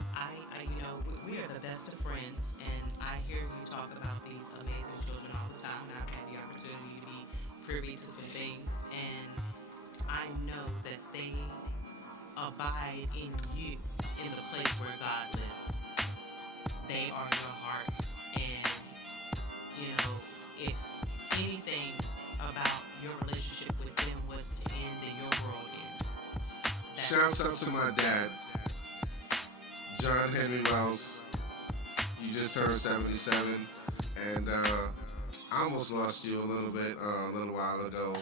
we are the best of friends, and I hear you talk about these amazing children all the time, and I've had the opportunity to be privy to some things, and I know that they abide in you, in the place where God lives. They are your hearts, and, if anything about your relationship with them was to end, then your world ends. Shouts out to my dad, John Henry Wells. You just turned 77, and I almost lost you a little bit a little while ago.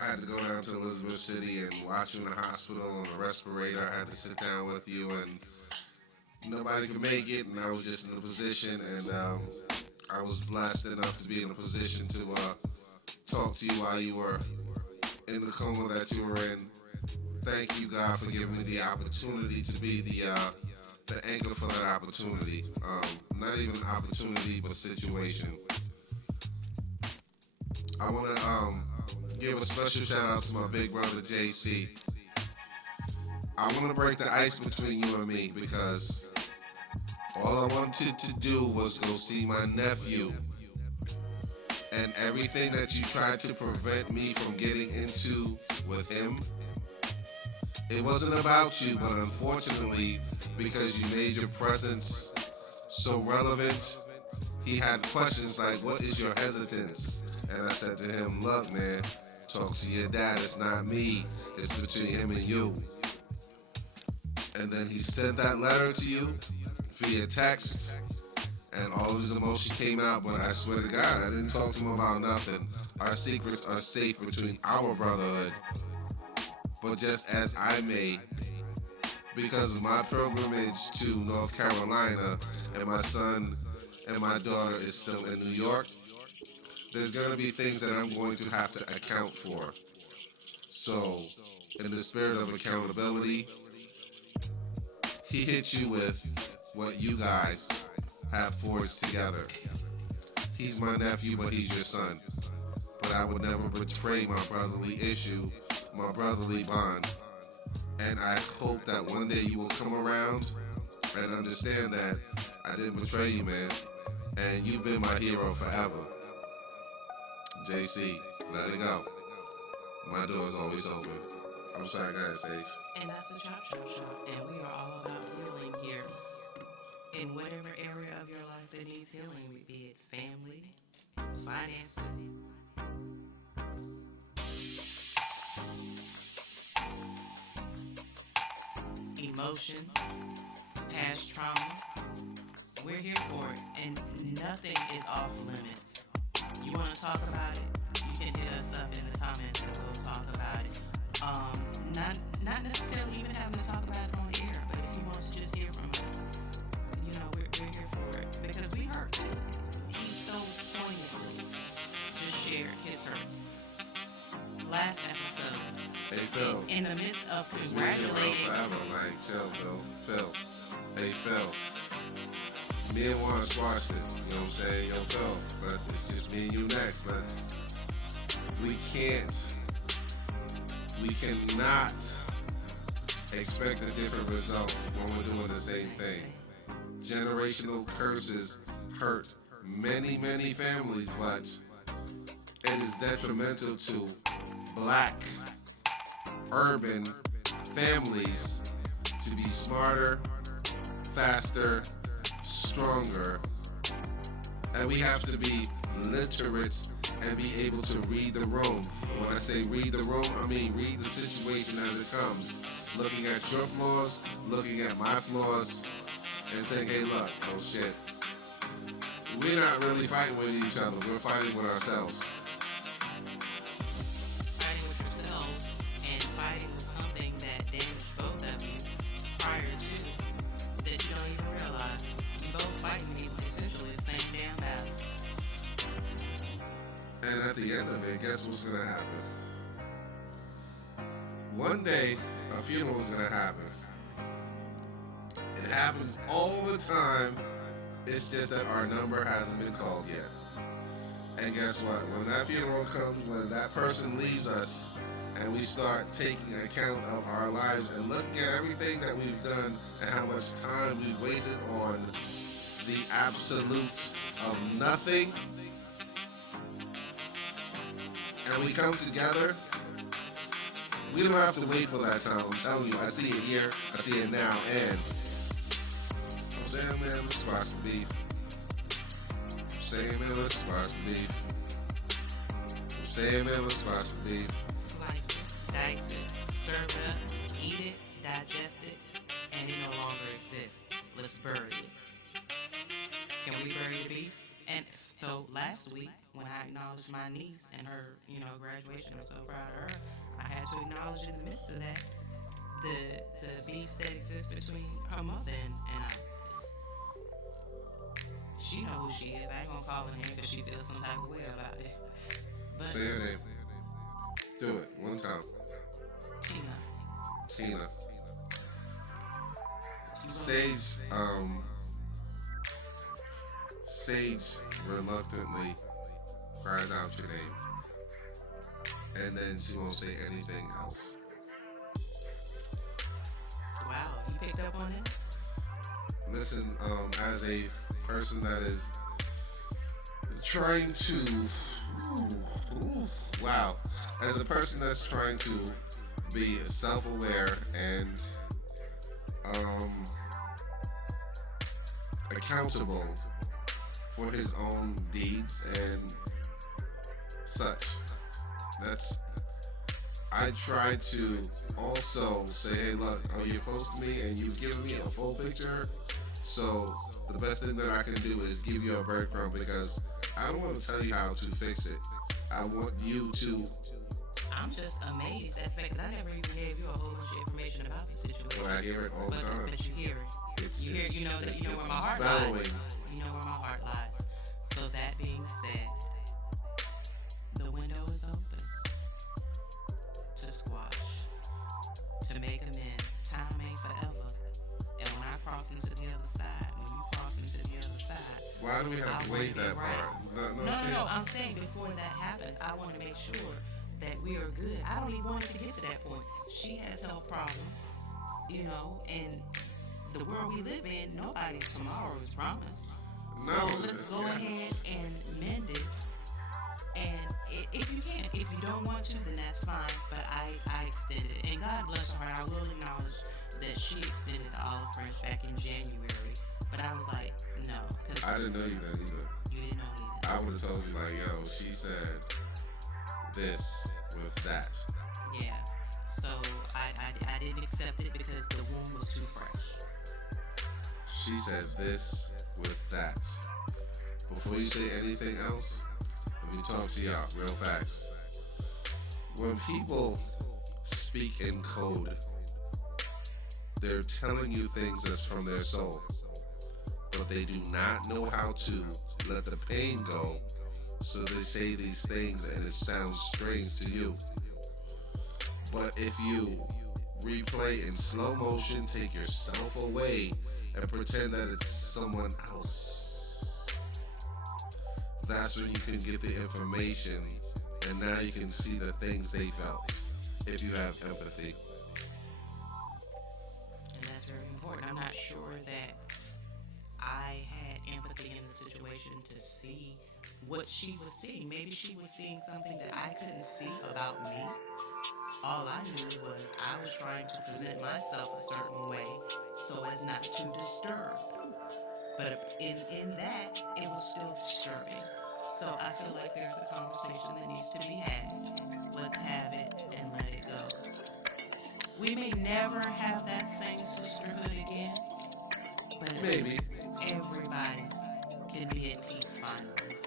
I had to go down to Elizabeth City and watch you in the hospital on a respirator. I had to sit down with you, and nobody could make it, and I was just in a position, and I was blessed enough to be in a position to talk to you while you were in the coma that you were in. Thank you, God, for giving me the opportunity to be the anchor for that opportunity. Not even an opportunity, but situation. I want to give a special shout out to my big brother, JC. I want to break the ice between you and me because all I wanted to do was go see my nephew. And everything that you tried to prevent me from getting into with him, it wasn't about you, but unfortunately, because you made your presence so relevant, he had questions like, what is your hesitance? And I said to him, look, man, talk to your dad. It's not me. It's between him and you. And then he sent that letter to you via text, and all of his emotion came out, but I swear to God, I didn't talk to him about nothing. Our secrets are safe between our brotherhood. But just as I may, because of my pilgrimage to North Carolina, and my son and my daughter is still in New York, there's going to be things that I'm going to have to account for. So, in the spirit of accountability, he hit you with what you guys have forged together. He's my nephew, but he's your son. But I would never betray my brotherly issue, my brotherly bond. And I hope that one day you will come around and understand that I didn't betray you, man. And you've been my hero forever. JC, let it go. My door's always open. I'm sorry, guys, Sage. And that's the Chop Shop. And we are all about healing here. In whatever area of your life that needs healing, be it family, finances, emotions, past trauma. We're here for it, and nothing is off limits. You want to talk about it? You can hit us up in the comments and we'll talk about it. Not necessarily even having to talk about it on the air, but if you want to just hear from us, we're here for it because we hurt too. He so poignantly just shared his hurts. Last episode, Hey, Phil. in the midst of It's me and you, bro, congratulating. forever. Like, chill, Phil. Hey, Phil. Me and Juan squashed it. You know what I'm saying? Yo, Phil, it's just me and you next. We cannot expect a different result when we're doing the same thing. Generational curses hurt many, many families, but it is detrimental to black urban families to be smarter, faster, stronger, and we have to be literate and be able to read the room. When I say read the room, I mean read the situation as it comes. Looking at your flaws, looking at my flaws, and saying, hey, look, oh shit, we're not really fighting with each other, we're fighting with ourselves. Fighting with yourselves and fighting with something that damaged both of you prior to that you don't even realize. You both fighting essentially the same damn battle. And at the end of it, guess what's gonna happen? One day, a funeral is gonna happen. It happens all the time. It's just that our number hasn't been called yet. And guess what? When that funeral comes, when that person leaves us, and we start taking account of our lives and looking at everything that we've done and how much time we've wasted on the absolute of nothing, and we come together, we don't have to wait for that time. I'm telling you, I see it here, I see it now, and I'm saying, man, let's squash the beef. I'm saying, man, let's squash the beef. I'm saying, man, let's squash the beef. Slice it, dice it, serve it up, eat it, digest it, and it no longer exists. Let's bury it. Can we bury the beast? And so last week, when I acknowledged my niece and her, graduation, I was so proud of her. I had to acknowledge in the midst of that the beef that exists between her mother and I. She know who she is. I ain't gonna call her name because she feels some type of way about it. But Say your name. Do it, one time. Tina, Tina. you Sage reluctantly cries out your name. And then she won't say anything else. picked up on it? Listen, as a person that is trying to, wow, as a person that's trying to be self-aware and accountable for his own deeds and such. I try to also say, hey, look, oh, you're close to me and you've given me a full picture. So the best thing that I can do is give you a breadcrumb because I don't want to tell you how to fix it. I want you to. I'm just amazed at the fact that I never even gave you a whole bunch of information about the situation. But I hear it all the time. But you hear it. It's, You hear, it's, you know that you know where my heart bellowing. lies. You know where my heart lies. So that being said, the window is open to squash, to make amends. Time ain't forever. And when I cross into the other side, when you cross into the other side, Why do we have to I wait wanna that be right. part? No. I'm saying before that happens, I want to make sure that we are good. I don't even want it to get to that point. She has health problems, you know, and the world we live in, nobody's tomorrow is promised. So let's go ahead and mend it. And if you can, if you don't want to, then that's fine. But I extended it. And God bless her heart, I will acknowledge that she extended the olive branch back in January. But I was like, no. Cause I didn't know you that either. you didn't know me that. I would have told you like, yo, she said this with that. Yeah. So I didn't accept it because the womb was too fresh. She said this with that. Before you say anything else, let me talk to y'all real fast. When people speak in code, they're telling you things that's from their soul, but they do not know how to let the pain go, so they say these things and it sounds strange to you. But if you replay in slow motion, take yourself away and pretend that it's someone else, that's when you can get the information, and now you can see the things they felt if you have empathy. And that's very important. I'm not sure that I had empathy in the situation to see what she was seeing. Maybe she was seeing something that I couldn't see about me. All I knew was I was trying to present myself a certain way so as not to disturb. But in that, it was still disturbing. So I feel like there's a conversation that needs to be had. Let's have it and let it go. We may never have that same sisterhood again, but at Maybe. least everybody can be at peace finally.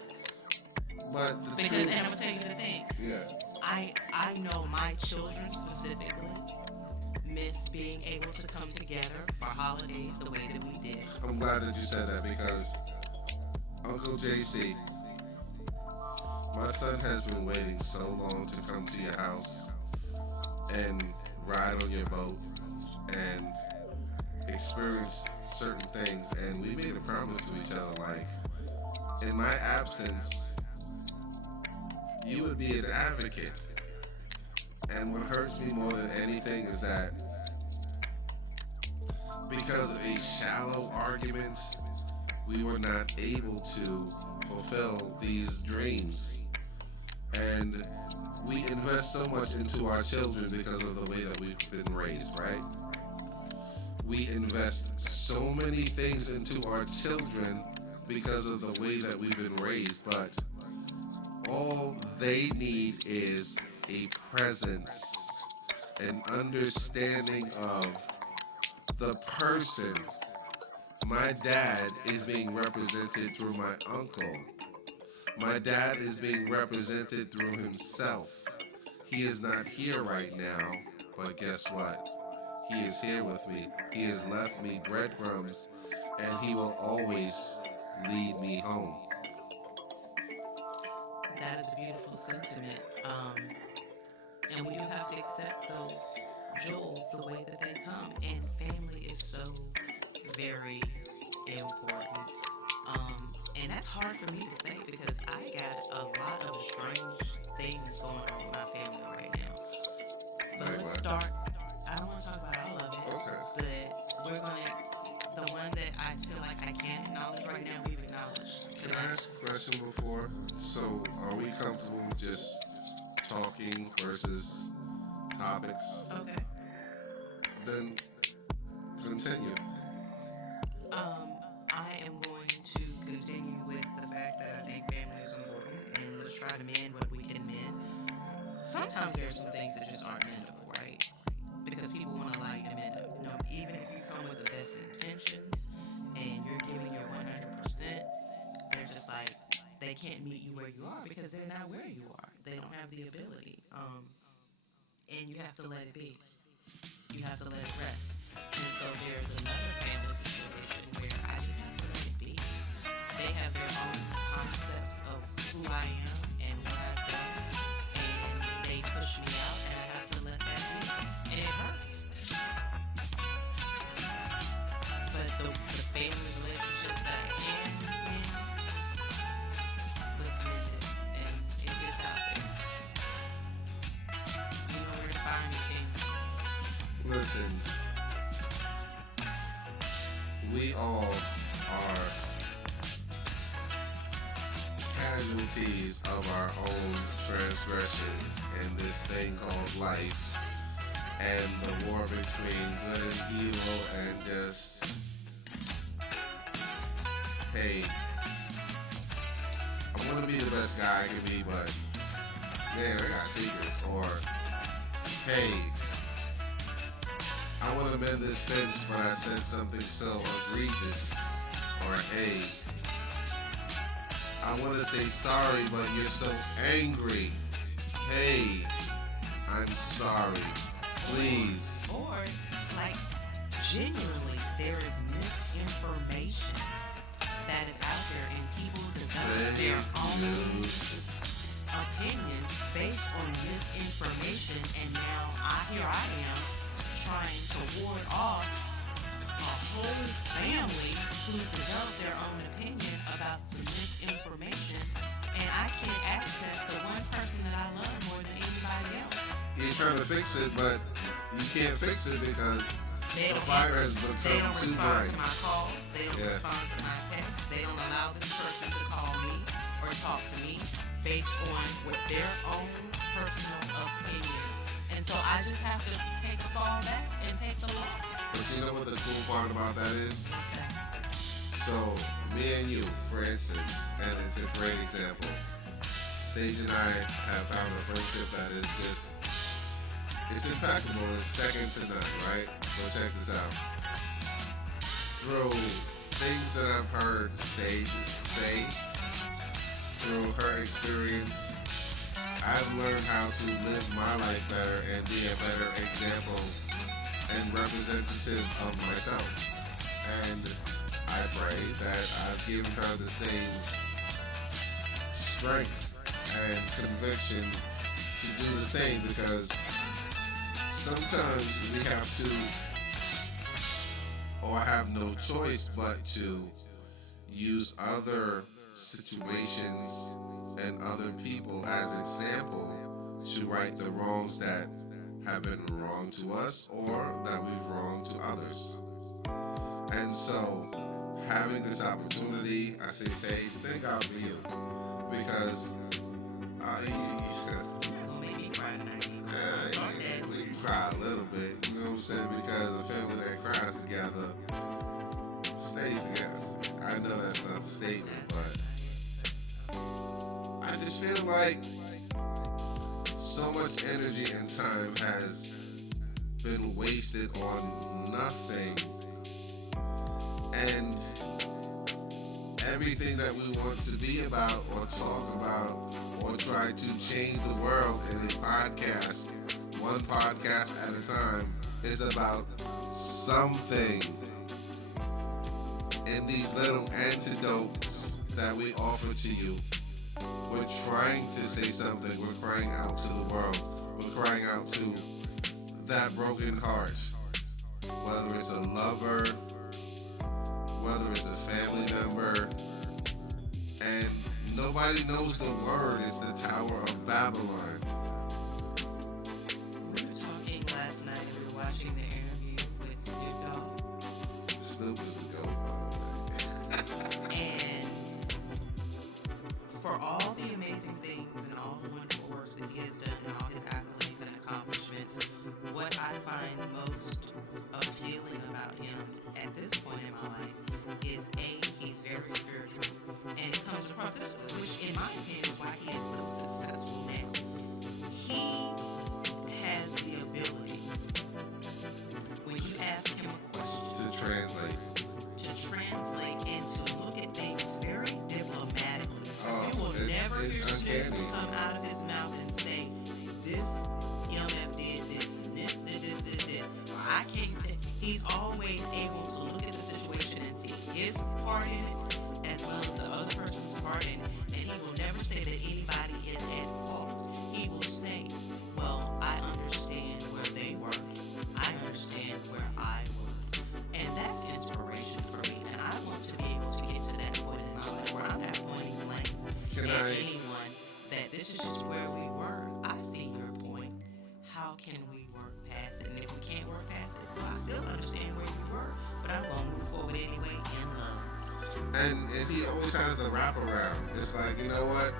But the Because, truth, and I'm gonna tell you the thing, yeah, I know my children specifically miss being able to come together for holidays the way that we did. I'm glad that you said that because Uncle JC, my son has been waiting so long to come to your house and ride on your boat and experience certain things, and we made a promise to each other, like, in my absence, you would be an advocate. And what hurts me more than anything is that because of a shallow argument, we were not able to fulfill these dreams. And we invest so much into our children because of the way that we've been raised, right? We invest so many things into our children because of the way that we've been raised, but all they need is a presence, an understanding of the person. My dad is being represented through my uncle. My dad is being represented through himself. He is not here right now, but guess what? He is here with me. He has left me breadcrumbs, and he will always lead me home. That is a beautiful sentiment. And we do have to accept those jewels the way that they come. And family is so very important. And that's hard for me to say because I got a lot of strange things going on in my family right now. But Like let's what? start. I don't want to talk about all of it. Okay. But So, are we comfortable with just talking versus topics? Okay. Then continue. I am going to continue with the fact that I think family is important, and let's try to mend what we can mend. Sometimes there's some things that just aren't mendable, right? Because people want to lie and mend them. You know, even if you come with the best intentions and you're giving your 100%, they're just like, they can't meet you where you are because they're not where you are. They don't have the ability. And you have to let it be. You have to let it rest. And so there's another family situation where I just have to let it be. They have their own concepts of who I am and what I've done, and they push me out, and I have to let that be. And it hurts. But the family relationships that I can mend, let's mend it, and it gets out there. You know where to find me, team. Listen, we all are casualties of our own transgression in this thing called life, and the war between good and evil, and just, hey, I want to be the best guy I can be, but man, I got secrets. Or, hey, I want to mend this fence, but I said something so egregious. Or, hey, I want to say sorry, but you're so angry. Hey, I'm sorry. Please. Or, like, genuinely, there is misinformation that is out there, and people develop their own opinions based on misinformation, and now here I am trying to ward off a whole family who's developed their own opinion about some misinformation, and I can't access the one person that I love more than anybody else. You're trying to fix it, but you can't fix it because the fire has They become don't too respond bright. to my calls. They don't Yeah. respond to my texts. They don't allow this person to call me or talk to me based on what their own personal opinions. And so I just have to take a fall back and take the loss. But you know what the cool part about that is? What's that? So, me and you, for instance, and it's a great example. Sage and I have found a friendship that is just, it's impeccable. It's second to none, right? Well, check this out. Through things that I've heard Sage say, through her experience, I've learned how to live my life better and be a better example and representative of myself. And I pray that I've given her the same strength and conviction to do the same, because sometimes we have to, or have no choice but to use other situations and other people as example to right the wrongs that have been wrong to us or that we've wronged to others. And so, having this opportunity, I say, Sage, thank God for you, because Gonna make me cry tonight. Start that. we can cry a little bit, you know what I'm saying? Because a family that cries together stays together. I know that's not a statement, but I just feel like so much energy and time has been wasted on nothing, and everything that we want to be about or talk about or try to change the world in a podcast, one podcast at a time, is about something. And these little antidotes that we offer to you, we're trying to say something. We're crying out to the world. We're crying out to that broken heart. Whether it's a lover, whether it's a family member, and nobody knows the word. It's the Tower of Babylon. We were talking last night and we were watching the interview with Snoop Dogg. Snoop is the goat, by the way. And for all the amazing things that he has done and all his accolades and accomplishments, what I find most appealing about him at this point in my life is he's very spiritual. And it comes across this way, which in my opinion is why he is so successful now. He has the ability, when you ask him a question, To translate. and to look at things very diplomatically. Oh, You will never hear it's shit uncanny. come out of his mouth and say, this MF did this, and this did this, did this. Or I can't say. He's always able to look at the situation and see his part in it, as well as the other person's part in it. And he will never say that anybody is at fault. He will say, well, I understand where they were. I understand where I was. And that's inspiration for me. And I want to be able to get to that point in my life where I'm not pointing blank Can at I- anyone that this is just where we were. I see your point. How can we work past it? And if we can't work past it, well, I still understand where we were, but I'm going to move forward anyway in love. And he always has the wraparound. It's like, you know what?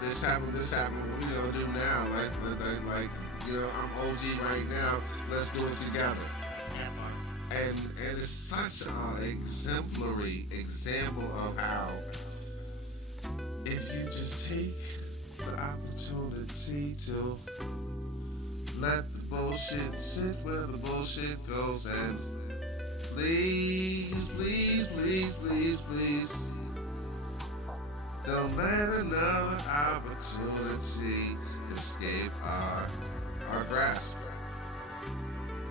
This happened. What we gonna do now? Like, you know, I'm OG right now. Let's do it together. That part. And it's such an exemplary example of how if you just take the opportunity to let the bullshit sit where the bullshit goes, and please, please, please, please, please, don't let another opportunity escape our grasp.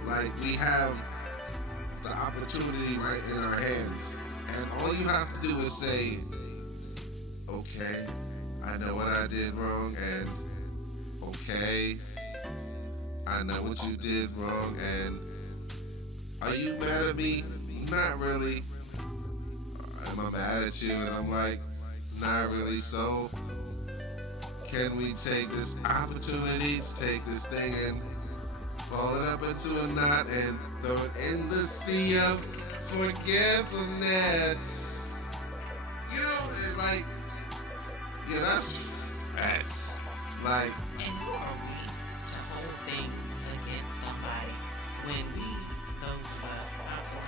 Like, we have the opportunity right in our hands, and all you have to do is say, okay, I know what I did wrong, and okay, I know what you did wrong, and are you mad at me? Not really. Am I mad at you? And I'm like, not really. So can we take this opportunity to take this thing and ball it up into a knot and throw it in the sea of forgiveness? You know, and like, yeah, that's fat. Like, And who are we to hold things against somebody when those of us,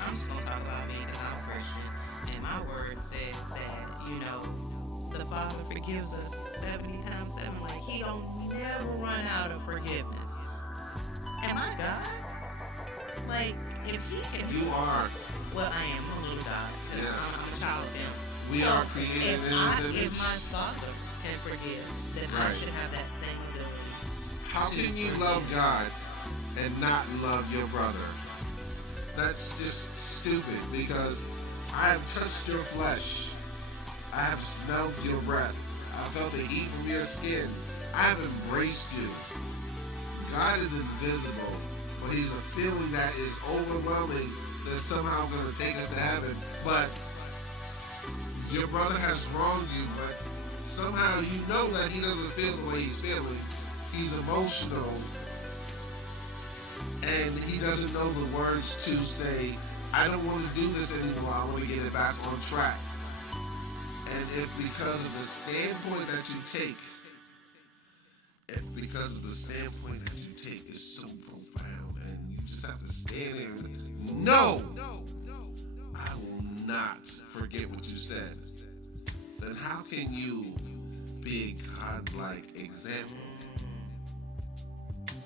I'm just going to talk about me because I'm a Christian, and my word says that, you know, the Father forgives us 70 times 7. Like, he don't never run out of forgiveness. Am I God? Like, if he can... you are. Well, I am a little God because I'm a Yes. child of him. We are created in his If image. my Father can forgive, then I Right. should have that same ability. How can you love God and not love your brother? That's just stupid, because I have touched your flesh. I have smelled your breath. I felt the heat from your skin. I have embraced you. God is invisible, but he's a feeling that is overwhelming, that's somehow going to take us to heaven. But your brother has wronged you, but somehow you know that he doesn't feel the way he's feeling. He's emotional, and he doesn't know the words to say, I don't want to do this anymore, I want to get it back on track. And if because of the standpoint that you take, is so profound, and you just have to stand there and, no, I will not forget what you said, then how can you be a godlike example?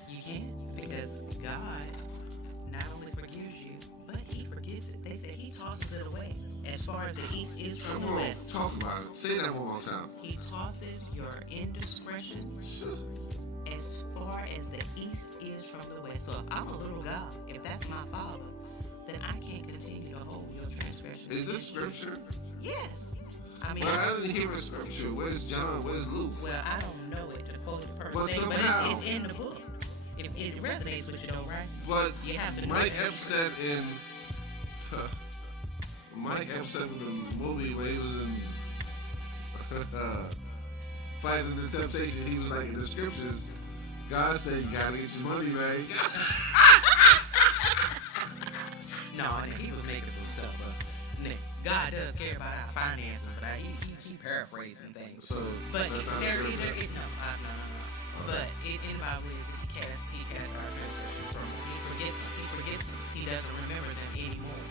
You can, because God not only forgives you, but he forgets it. They say he tosses it away. As far as the east is from Come the on, west, talk about it. Say that one more time. he tosses your indiscretions as far as the east is from the west. So if I'm a little God, if that's my Father, then I can't continue to hold your transgressions. Is this scripture? Yes. I mean, But I didn't hear a scripture. Where's John? Where's Luke? well, I don't know it to quote it per But se, but somehow- it's in the book. If it resonates with you, though, right? But You have to know Mike that. Epps said in Mike Epps said in the movie where he was in Fighting the Temptation, he was like, in the scriptures, God said you gotta get your money back. No, he was making some stuff up. God does care about our finances, but he paraphrasing things. So But that's not they're scripture. either no. But it about is he cast our transgressions from us. He forgets them. He doesn't remember them anymore.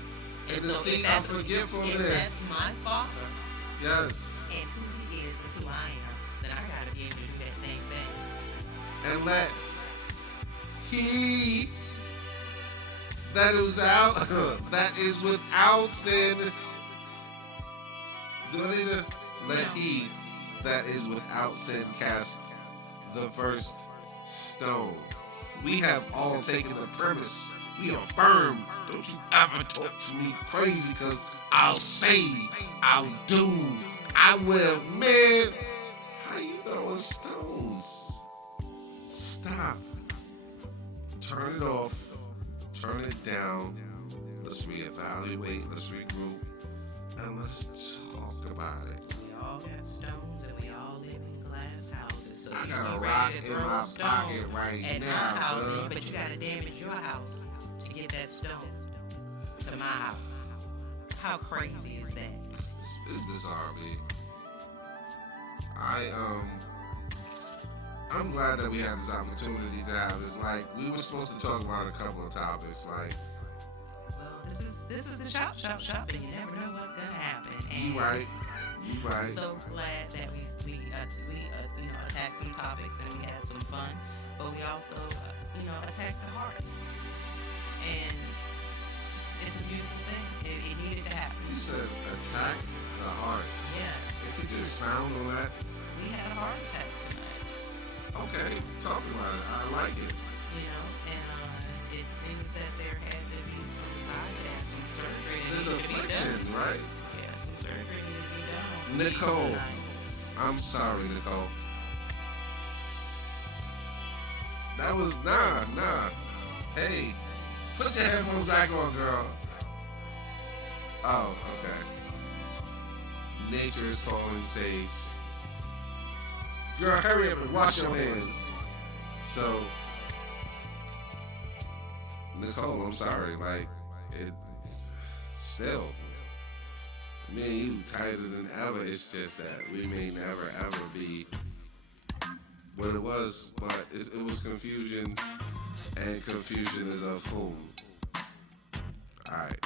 And the so seed if of that's- forgetfulness. If that's my Father Yes. and who He is who I am, then I gotta be able to do that same thing. And let he that is without sin. Do I need to let he that is without sin cast the first stone? We have all taken the premise. We affirm. Don't you ever talk to me crazy, because I'll say, I'll do, I will. Man, how you throwing stones? Stop. Turn it off. Turn it down. Let's reevaluate. Let's regroup. And let's talk about it. We all got stones and we all live in glass houses. So I you got be a ready rock to in throw my a stone pocket right at now, my house, bud. but you gotta damage your house to get that stone to my house. How crazy is that? It's bizarre, B. I'm glad that we had this opportunity to have this. Like, we were supposed to talk about a couple of topics. Like, Well, this is the shop, and you never know what's gonna happen. And you right. You right. So glad that we attacked some topics and we had some fun, but we also attacked the heart, and it's a beautiful thing. It needed to happen. You said attack the heart. Yeah, If you could expound on that. we had a heart attack tonight. Okay, talk about it. I like it. And it seems that there had to be some bypass, some surgery that There's needed to be affliction, done. right? Yeah, some surgery needed to be done on some Nicole. people tonight. I'm sorry, Nicole. That was nah. Hey, put your headphones back on, girl. Oh, okay. Nature is calling Sage. Girl, hurry up and wash your hands. So, Nicole, I'm sorry. Like, it still. Me and you tighter than ever. It's just that we may never ever be what it was, but it was confusion, and confusion is of whom. Alright.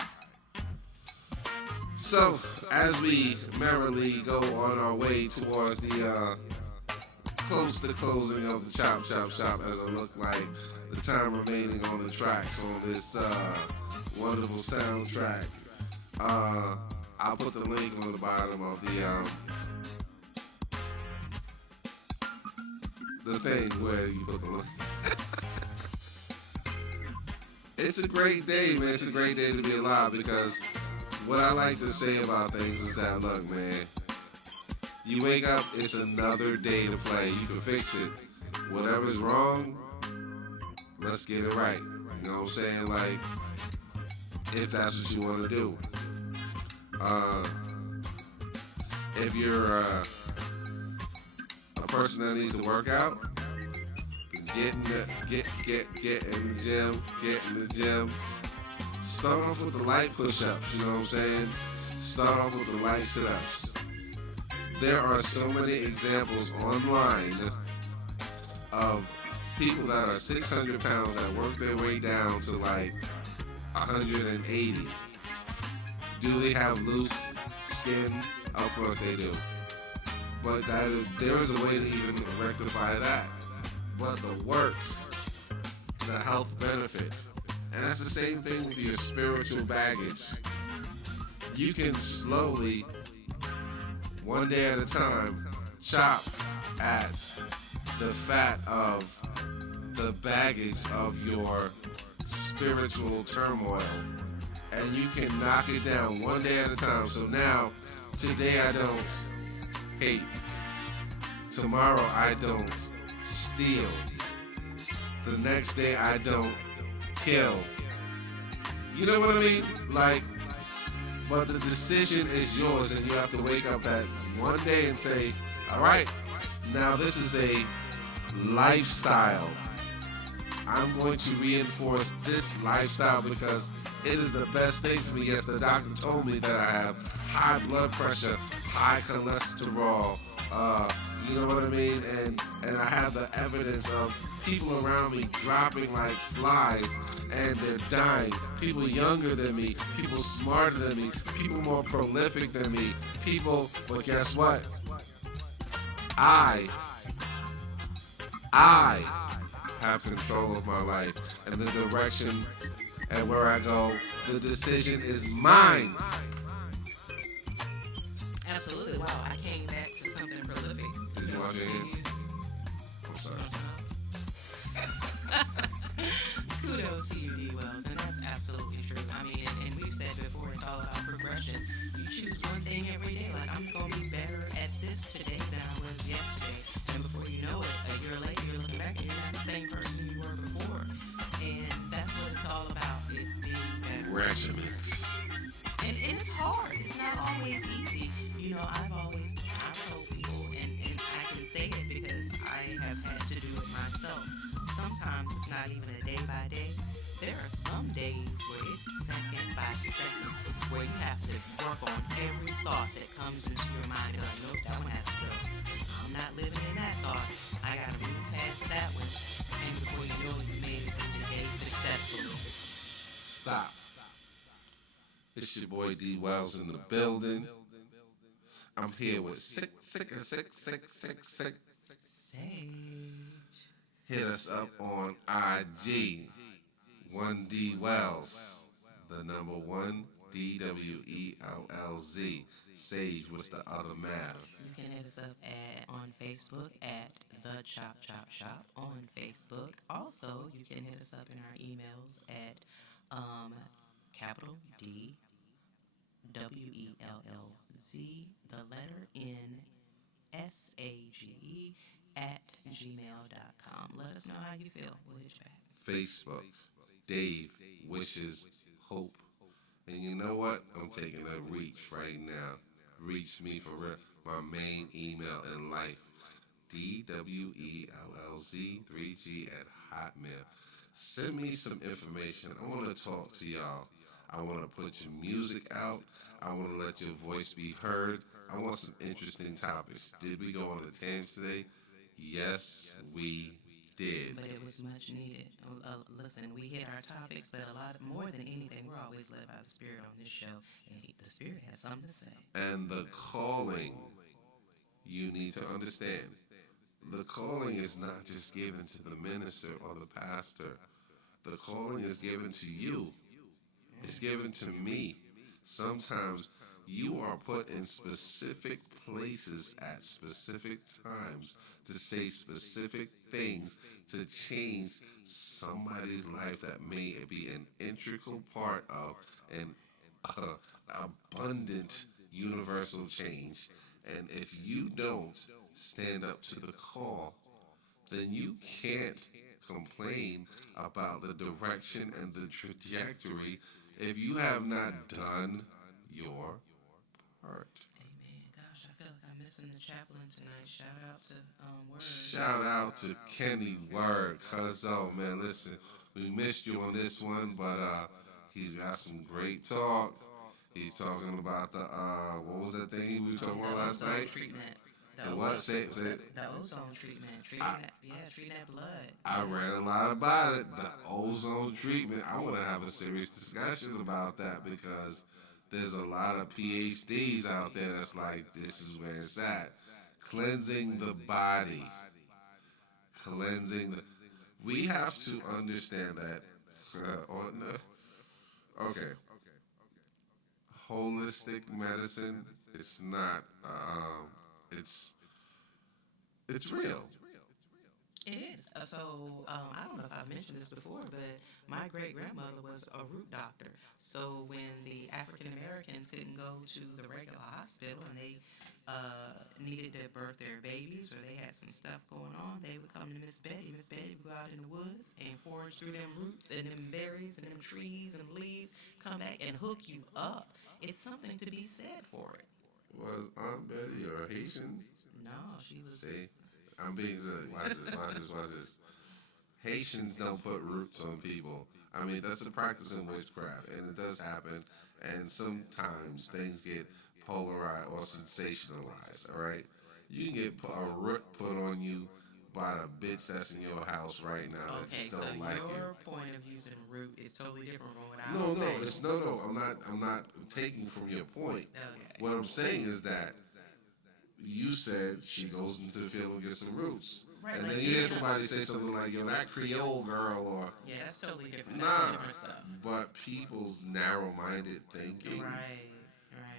So, as we merrily go on our way towards the close to the closing of the Chop as it looked like the time remaining on the tracks on this wonderful soundtrack, I'll put the link on the bottom of the thing where you put the link. It's a great day, man. It's a great day to be alive, because what I like to say about things is that, look, man, you wake up, it's another day to play. You can fix it. Whatever's wrong, let's get it right. You know what I'm saying? Like, if that's what you want to do. If you're a person that needs to work out, get in the gym. Start off with the light push-ups, you know what I'm saying? Start off with the light sit-ups. There are so many examples online of people that are 600 pounds that work their way down to like 180. Do they have loose skin? Of course they do. But there is a way to even rectify that. But the work, the health benefit, and that's the same thing with your spiritual baggage. You can slowly, one day at a time, chop at the fat of the baggage of your spiritual turmoil. And you can knock it down one day at a time. So now, today I don't hate. Tomorrow I don't steal. The next day I don't kill. You know what I mean? Like, but the decision is yours, and you have to wake up that one day and say, all right, now this is a lifestyle. I'm going to reinforce this lifestyle because it is the best thing for me. Yes, the doctor told me that I have high blood pressure, high cholesterol, you know what I mean? And I have the the evidence of people around me dropping like flies and they're dying. People younger than me, people smarter than me, people more prolific than me, people, but guess what? I have control of my life and the direction and where I go. The decision is mine. Absolutely. Wow, I came back to something prolific. Did you wash your hands? I'm sorry. Kudos to you, D. Wells, and that's absolutely true. I mean, and we've said before, it's all about progression. You choose one thing every day. Like, I'm going to be better at this today than I was yesterday. And before you know it, a year later, you're looking back and you're not the same person you were before. And that's what it's all about, is being better. Regiments. And it's hard. It's not always easy. You know, I've told people, and I can say it because I have had to do it myself. Sometimes it's not even a day by day. There are some days where it's second by second, where you have to work on every thought that comes into your mind. You're like, nope, that one has to go. I'm not living in that thought. I got to move past that one. And before you know it, you made it through the day successfully. Stop. It's your boy D. Wells in the building. I'm here with Sick. Sage. Hit us up on IG. 1D Wells. The number 1 DWELLZ. Sage, what's the other math? You can hit us up on Facebook at The Chop Chop Shop on Facebook. Also, you can hit us up in our emails at capital D WELLZ, the letter N SAGE at gmail.com. Let us know how you feel. We'll hit you back. Facebook. Dave wishes hope. And you know what? I'm taking a reach right now. Reach me for real. My main email in life. DWELLZ3G at Hotmail. Send me some information. I want to talk to y'all. I want to put your music out. I want to let your voice be heard. I want some interesting topics. Did we go on a tangent today? Yes, we did. But it was much needed. Listen, we hit our topics, but a lot more than anything, we're always led by the Spirit on this show, and the Spirit has something to say. And the calling, you need to understand, the calling is not just given to the minister or the pastor. The calling is given to you. It's given to me. Sometimes you are put in specific places at specific times to say specific things to change somebody's life that may be an integral part of an abundant universal change. And if you don't stand up to the call, then you can't complain about the direction and the trajectory if you have not done your part. Amen. Gosh, I feel like I'm missing the chaplain tonight. Shout out to Word. Shout out to Kenny Word, cuz man, listen, we missed you on this one, but he's got some great talk. He's talking about the what was that thing we were talking about last ozone night? Treatment. The what? Say it. The ozone treatment. Treating that blood. I read a lot about it. The ozone treatment. I want to have a serious discussion about that because there's a lot of PhDs out there that's like, this is where it's at. Cleansing the body. We have to understand that. Okay. Holistic medicine, it's not, it's real. It is. So, I don't know if I've mentioned this before, but my great-grandmother was a root doctor. So when the African Americans couldn't go to the regular hospital and they needed to birth their babies or they had some stuff going on, they would come to Miss Betty. Miss Betty would go out in the woods and forage through them roots and them berries and them trees and leaves, come back and hook you up. It's something to be said for it. Was Aunt Betty or Haitian? No, she was... See, I'm being silly. Watch this. Haitians don't put roots on people. I mean, that's a practice in witchcraft, and it does happen. And sometimes things get polarized or sensationalized. All right, you can get a root put on you, about a bitch that's in your house right now that Okay, just so don't like you. your point of using root is totally different from what I No, was no, saying. it's no. I'm not taking from your point. Okay. What I'm saying is that you said she goes into the field and gets some roots, Right, and like, then you hear yeah. somebody say something like, "Yo, that Creole girl," or Yeah, that's totally different. nah. That's different stuff. But people's narrow-minded thinking, Right.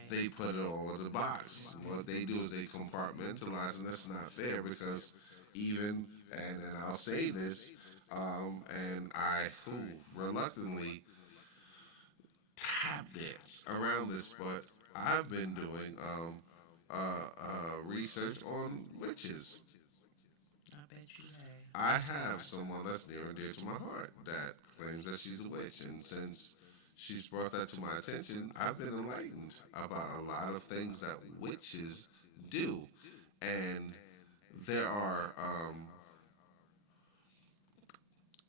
they put it all in the box. What they do is they compartmentalize, and that's not fair because even and I'll say this, and I reluctantly tap dance around this, but I've been doing research on witches. I bet you have. I have someone that's near and dear to my heart that claims that she's a witch, and since she's brought that to my attention, I've been enlightened about a lot of things that witches do, and there are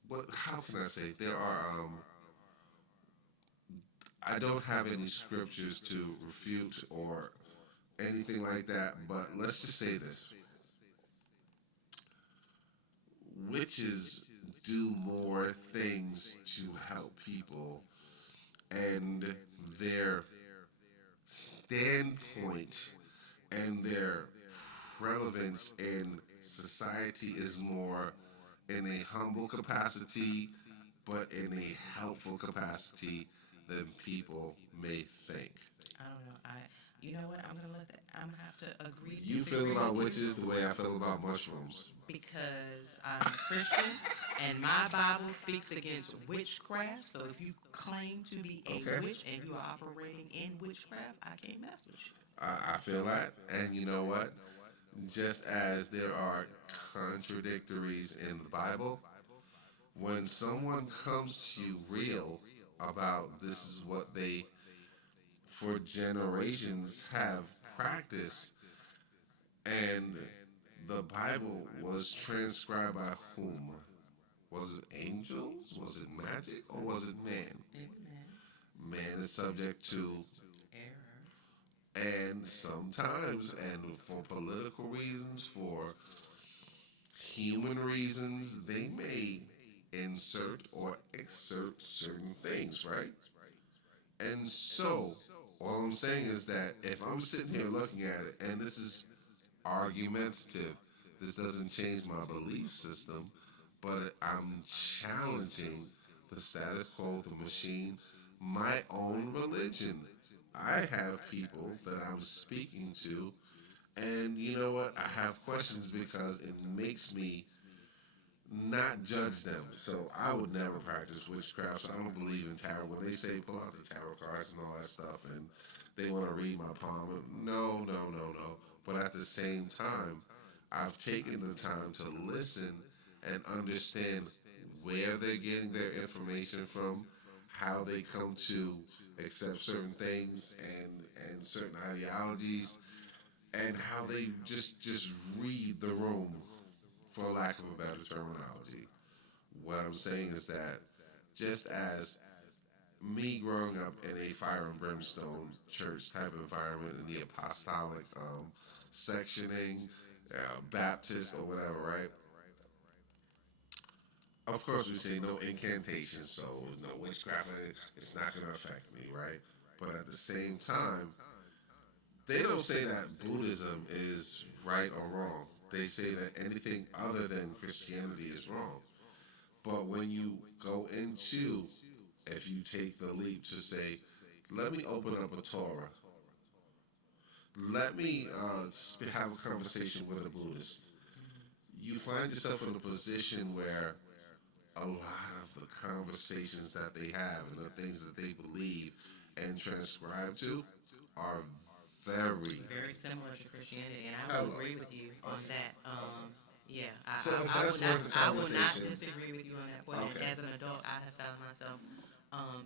but how can I say there are I don't have any scriptures to refute or anything like that, but let's just say this. Witches do more things to help people, and their standpoint and their relevance in society is more in a humble capacity, but in a helpful capacity than people may think. I don't know. You know what? I'm gonna have to agree. You disagree feel about with you witches the way I feel about mushrooms. because I'm a Christian and my Bible speaks against witchcraft. So if you claim to be a Okay. witch and you are operating in witchcraft, I can't mess with you. I feel that, and you know what? Just as there are contradictories in the Bible, when someone comes to you real about this is what they for generations have practiced, and the Bible was transcribed by whom? Was it angels? Was it magic? Or was it man? Amen. Man is subject to, Error. and sometimes, and for political reasons, for human reasons, they may insert or exert certain things, right? And so, all I'm saying is that if I'm sitting here looking at it, and this is argumentative, this doesn't change my belief system, but I'm challenging the status quo, the machine, my own religion. I have people that I'm speaking to, and you know what? I have questions because it makes me not judge them. So I would never practice witchcraft. So I don't believe in tarot. When they say pull out the tarot cards and all that stuff, and they want to read my palm, no. But at the same time, I've taken the time to listen and understand where they're getting their information from, how they come to accept certain things and certain ideologies, and how they just read the room, for lack of a better terminology. What I'm saying is that just as me growing up in a fire and brimstone church type environment in the apostolic sectioning, Baptist or whatever, right? Of course, we say no incantation, so no witchcraft. It's not going to affect me, right? But at the same time, they don't say that Buddhism is right or wrong. They say that anything other than Christianity is wrong. But when you go into, if you take the leap to say, let me open up a Torah, let me have a conversation with a Buddhist, you find yourself in a position where a lot of the conversations that they have and the things that they believe and transcribe to are Very similar to Christianity, and I will Hello. agree with you on that. Yeah, So if that's worth the I will not conversation- disagree with you on that point. Okay. And as an adult, I have found myself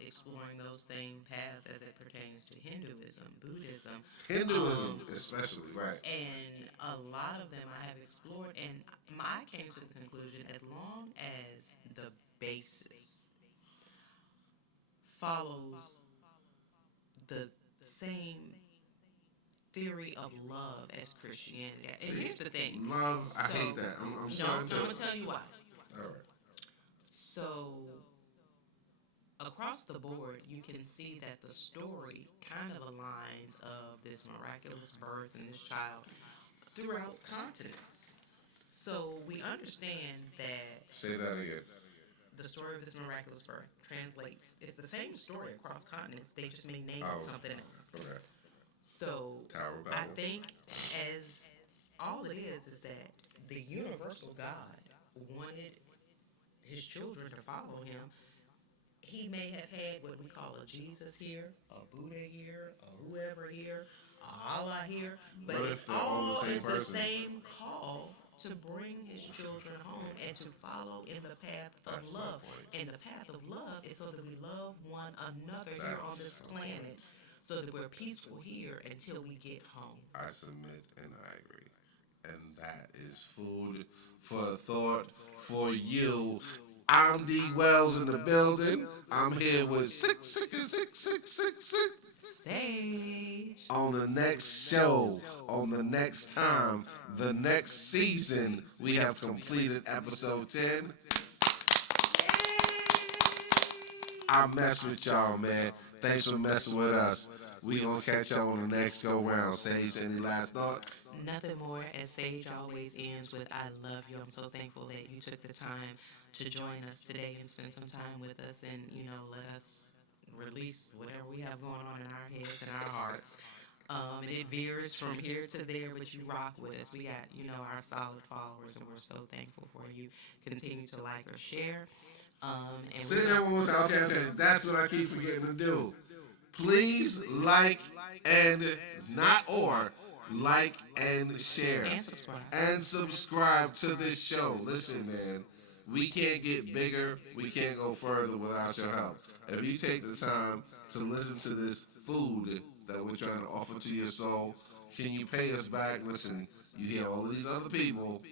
exploring those same paths as it pertains to Hinduism, Buddhism, Hinduism, especially, right? and a lot of them I have explored, and I came to the conclusion as long as the basis follows the same theory of love as Christianity. And here's the thing. Love, I So- hate that. I'm No, starting I'm gonna to. tell you why. All right. So across the board, you can see that the story kind of aligns of this miraculous birth and this child throughout continents. So we understand that Say that again. the story of this miraculous birth translates. It's the same story across continents. They just may name Oh. it something else. Okay. So Tower of I Babel. think as all it is that the universal God wanted his children to follow him. He may have had what we call a Jesus here, a Buddha here, a whoever here, a Allah here, but What if it's they're all the all same is the person? same call to bring his children home and to follow in the path of That's my love. point. And the path of love is so that we love one another here on That's this my planet, so that we're peaceful here until we get home. I submit and I agree. And that is food for thought for you. I'm D Wells in the building. I'm here with 6666666 Sage. on the next show, on the next time, the next season. We have completed episode 10. I mess with y'all, man. Thanks for messing with us. We gonna catch y'all on the next go round. Sage, any last thoughts? Nothing more, as Sage always ends with, I love you. I'm so thankful that you took the time to join us today and spend some time with us and, let us release whatever we have going on in our heads and our hearts. And it veers from here to there, but you rock with us. We got, our solid followers, and we're so thankful for you. Continue to like or share. And Say that one more time. Okay. That's what I keep forgetting to do. Please like and like and share. And subscribe. And subscribe to this show. Listen, man, we can't get bigger. We can't go further without your help. If you take the time to listen to this food that we're trying to offer to your soul, can you pay us back? Listen, you hear all these other people.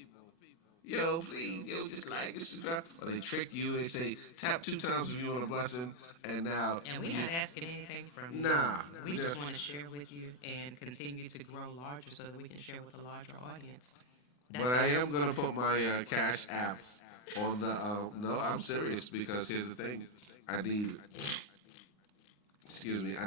Yo, please, just like and subscribe. Or they trick you. They say, tap 2 times if you want a blessing. And now, And we're not asking anything from you. Nah. We Yeah. just want to share with you and continue to grow larger so that we can share with a larger audience. That's but I all. am going to put my Cash App on the, no, I'm serious because here's the thing. I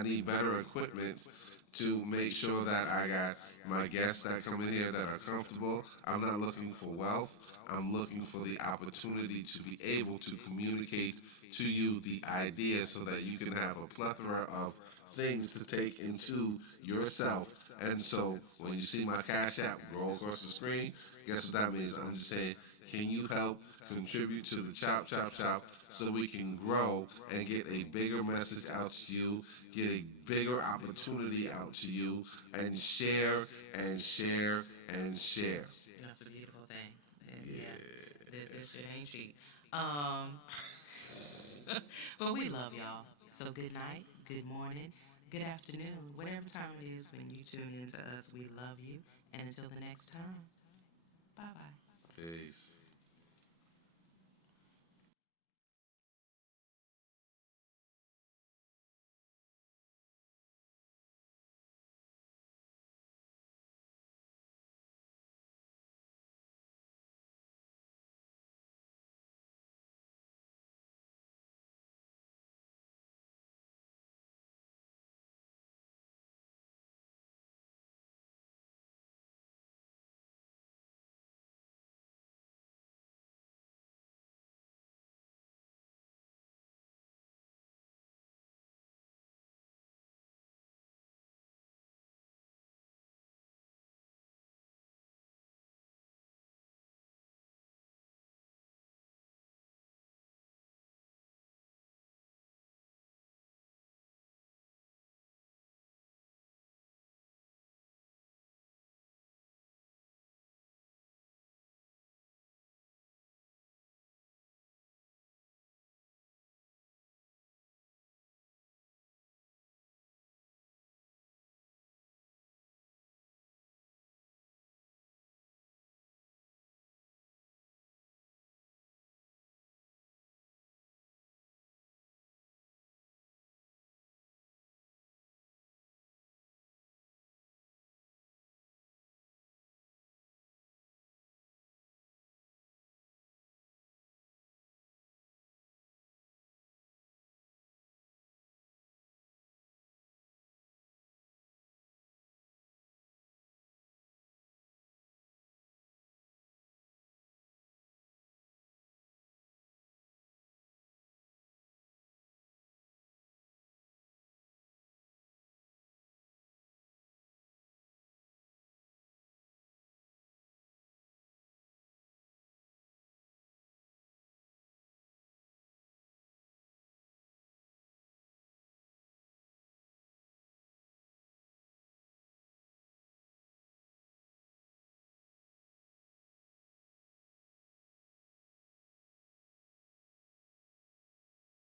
need better equipment to make sure that I got my guests that come in here that are comfortable. I'm not looking for wealth. I'm looking for the opportunity to be able to communicate to you the idea so that you can have a plethora of things to take into yourself. And so when you see my Cash App roll across the screen, guess what that means? I'm just saying, can you help contribute to the chop, chop, chop so we can grow and get a bigger message out to you, get a bigger opportunity out to you, and share and share and share. That's a beautiful thing. And this shit ain't cheap. But we love y'all. So good night, good morning, good afternoon, whatever time it is when you tune in to us, we love you. And until the next time, bye-bye. Peace.